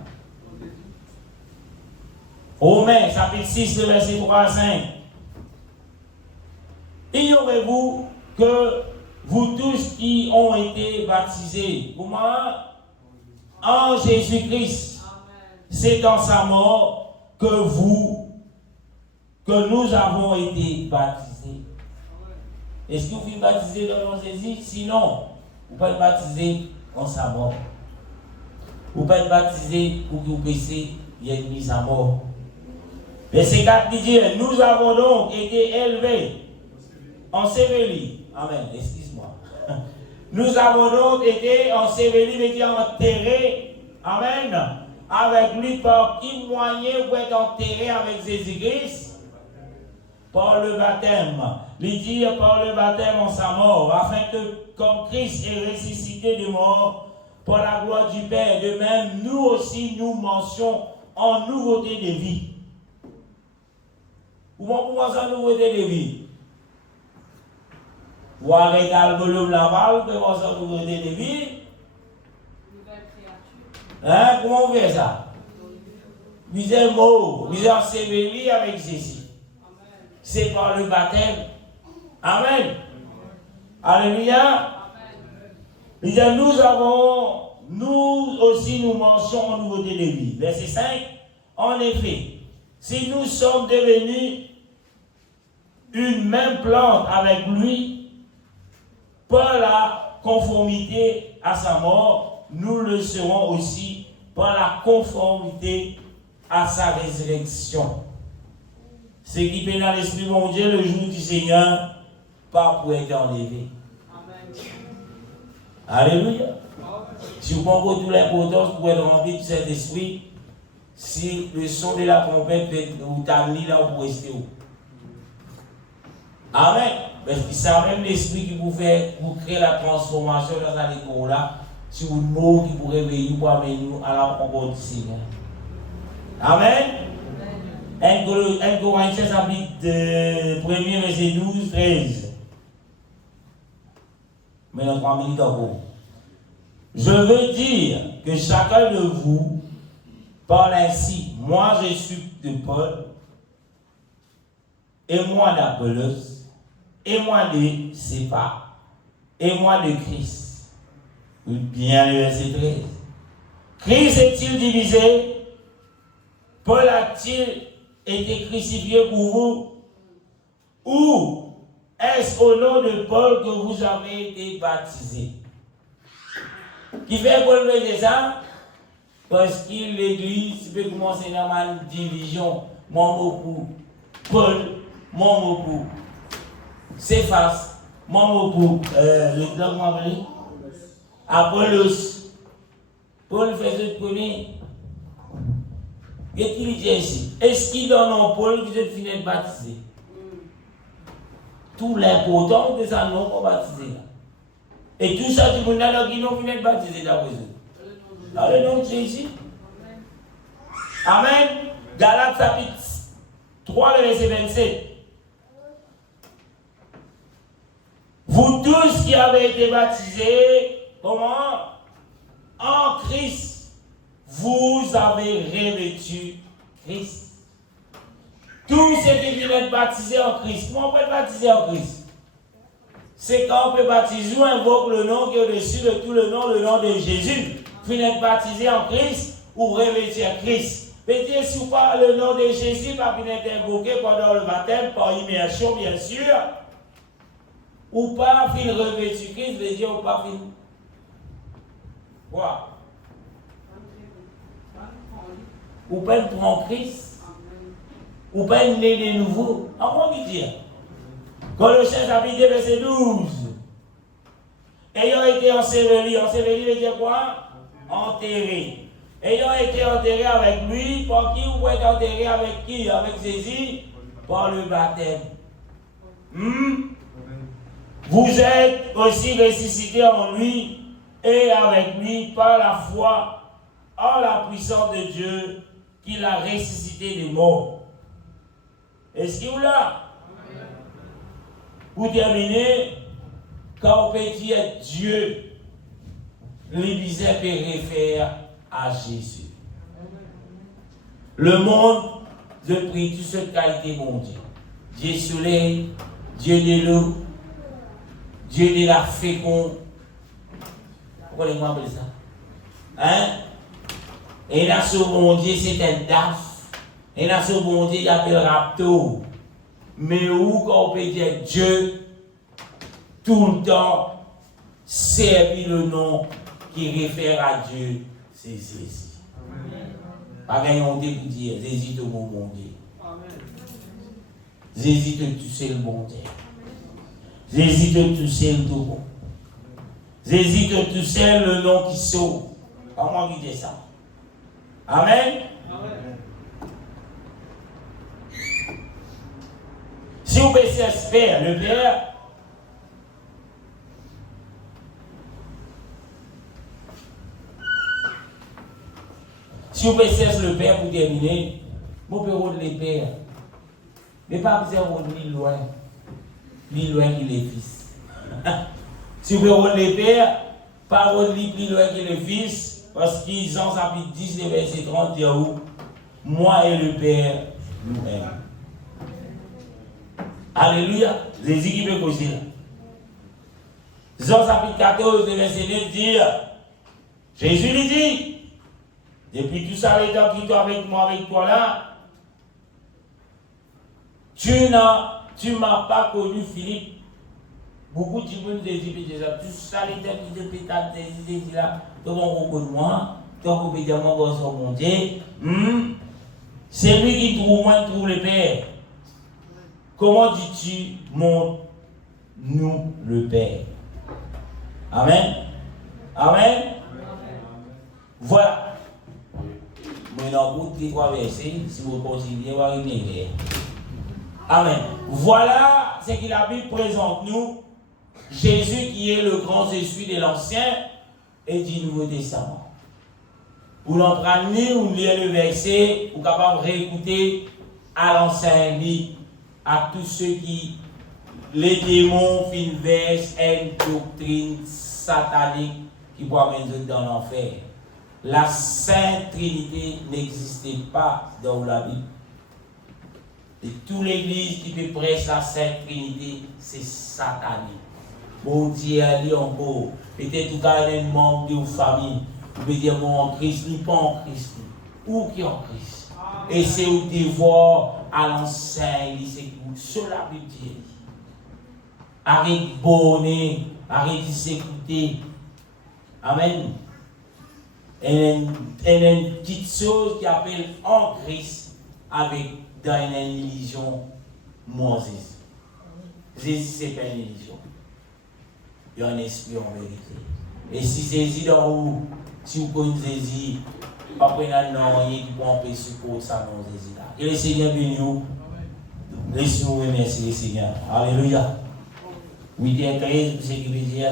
Romains chapitre 6 le verset 3 à 5. Ignorez-vous que vous tous qui ont été baptisés, comment? En Jésus-Christ, c'est dans sa mort que nous avons été baptisés. Est-ce que vous êtes baptisés dans le nom de Jésus? Sinon, vous pouvez être baptisé en sa mort. Vous pouvez être baptisé pour que vous puissiez y être mis à mort. Verset 4 dit, nous avons donc été élevés, ensevelis. Amen, excuse-moi. Nous avons donc été ensevelis, mais enterrés. Amen. Avec lui, par qui moyen vous êtes enterrés avec Jésus-Christ? Par le baptême. Il dit par le baptême en sa mort, afin que, comme Christ est ressuscité de mort, par la gloire du Père, de même, nous aussi nous mentions en nouveauté de vie. Ou on commence en nouveauté de vie? Ou arrêter le volume laval, on commence en nouveauté de vie? Hein? Comment on fait ça? Vous êtes mort, vous êtes enseveli avec Jésus. C'est par le baptême. Amen. Alléluia. Il dit, nous aussi nous mentions en nouveauté de vie. Verset 5. En effet, si nous sommes devenus une même plante avec lui, par la conformité à sa mort, nous le serons aussi par la conformité à sa résurrection. Ce qui peut dans l'esprit de mon Dieu le jour du Seigneur, pas pour être enlevé. Alléluia. Si vous prenez toute l'importance pour être rempli de cet esprit, si le son de la trompette vous t'amener là où vous restez où. Amen. Parce que c'est même l'esprit qui vous fait, vous créer la transformation dans un école là, si vous nous qui vous réveillez pour amener nous à la rencontre du Seigneur. Amen. 1 Corinthiens chapitre 1er verset 12, 13. Maintenant 3 minutes encore. Je veux dire que chacun de vous parle ainsi. Moi je suis de Paul, et moi d'Apollos, et moi de Céphas, et moi de Christ. Bien le verset 13. Christ est-il divisé? Paul a-t-il été crucifié pour vous? Ou est-ce au nom de Paul que vous avez été baptisés? Qui fait Paul le ça? Parce que l'Église peut commencer dans une division. Mon mot pour Paul, mon mot pour Céphas, mon mot pour le club m'appelle Apollos. Paul fait ce premier. Qu'est-ce qu'il dit ici? Est-ce qu'il donne en Paul que vous êtes fini de baptiser? Tout l'important de ça, non, qu'on baptiser. Et tout ça, tout le monde qui n'ont fini de baptiser d'après eux. Dans le nom de Jésus. Amen. Galates chapitre 3, verset 27. Vous tous qui avez été baptisés, comment? En Christ, vous avez revêtu Christ. Tous ceux qui viennent être baptisés en Christ. Comment on peut être baptisé en Christ? C'est quand on peut baptiser ou invoque le nom qui est au-dessus de tout le nom de Jésus. Vous êtes baptisé en Christ ou revêtir Christ. Peut-être si vous parlez le nom de Jésus, pas venir être invoqué pendant le baptême, par immersion bien sûr. Ou pas fin revêtir Christ, veut dire ou pas fin. Quoi? Ou pas prendre Christ. Ou pas né de nouveau. En quoi il dit? Colossiens chapitre 2, verset 12. Ayant été enseveli veut dire quoi? Enterré. Ayant été enterré avec lui, par qui vous pouvez être enterré avec qui? Avec Jésus? Par le baptême. Vous êtes aussi ressuscités en lui et avec lui par la foi en la puissance de Dieu qui l'a ressuscité des morts. Est-ce qu'il vous l'a? Pour terminer, quand on peut dire Dieu, l'Église peut référer à Jésus. Le monde, je prie toute cette qualité, mon Dieu. Dieu soleil, Dieu de l'eau, Dieu de la féconde. Pourquoi les gens appellent ça? Hein? Et là, ce mon Dieu, c'est un DAF. Et là, ce mon Dieu, il appelle Rapto. Mais où, quand on peut dire Dieu, tout le temps, servir le nom qui réfère à Dieu, c'est Jésus. Pas rien pour dire, Jésus te bon Dieu. Jésus te toucher le bon Dieu. Jésus te toucher le tout bon. Jésus te toucher le nom qui sauve. Comment on dit ça? Amen. Si vous baissez Père, le Père, si vous baissez le Père pour terminer, vous pouvez rôder les pères. Mais pas besoin de rôder ni loin qu'il est fils. Si vous pouvez rôder les pères, pas rôder ni loin qu'il est fils, parce qu'ils ont chapitre 10, verset 30, dit où moi et le Père nous aimons. Alléluia. Jésus qui peut causer là. Jean chapitre 14, verset 9 dit, Jésus lui dit, depuis tout ça, les gens qui sont avec moi, avec toi là, tu n'as tu ne m'as pas connu, Philippe. Beaucoup de gens disent, tout ça, les deux pétales, des là, tout le monde connaît moi, tout le monde peut dire, mon Dieu, c'est lui qui trouve moi, qui trouve le Père. Comment dis-tu, nous le Père? Amen. Amen. Voilà. Maintenant, vous trois versets, si vous continuez, vous allez venir. Amen. Voilà ce que la Bible présente nous. Jésus qui est le grand Jésus de l'Ancien et du Nouveau Testament. Vous l'emprenez, vous lisez le verset, vous êtes capable de réécouter à l'Ancien livre, à tous ceux qui, les démons, finversent, une doctrine satanique qui pourra mener dans l'enfer. La Sainte Trinité n'existait pas dans la Bible. Et toute l'église qui peut prêcher la Sainte Trinité, c'est satanique. Bon Dieu, allez encore. Peut-être tout à l'heure, un membre de vos familles. Vous pouvez dire, bon, en Christ, ni pas en Christ. Où qui est en Christ? Et c'est au devoir à l'enseigne, c'est sur la Bible. Arrête de bonner, arrête de s'écouter. Amen. Et une petite chose qui appelle en Christ avec dans une religion Moses. Jésus, c'est pas une religion. Il y a un esprit en vérité. Et si Jésus dans vous, si vous connaissez Jésus, pas prendre un nom qui peut empêcher pour ça non Jésus là. Que le Seigneur bénisse vous. Laissez-nous remercier le Seigneur. Alléluia. 8h13, c'est ce qui veut dire,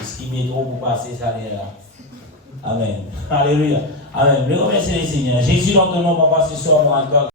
ce qui met trop pour passer ça là. Amen. Alléluia. Amen. Je remercie le Seigneur. Jésus dans ton nom, papa, ce soir, moi, toi.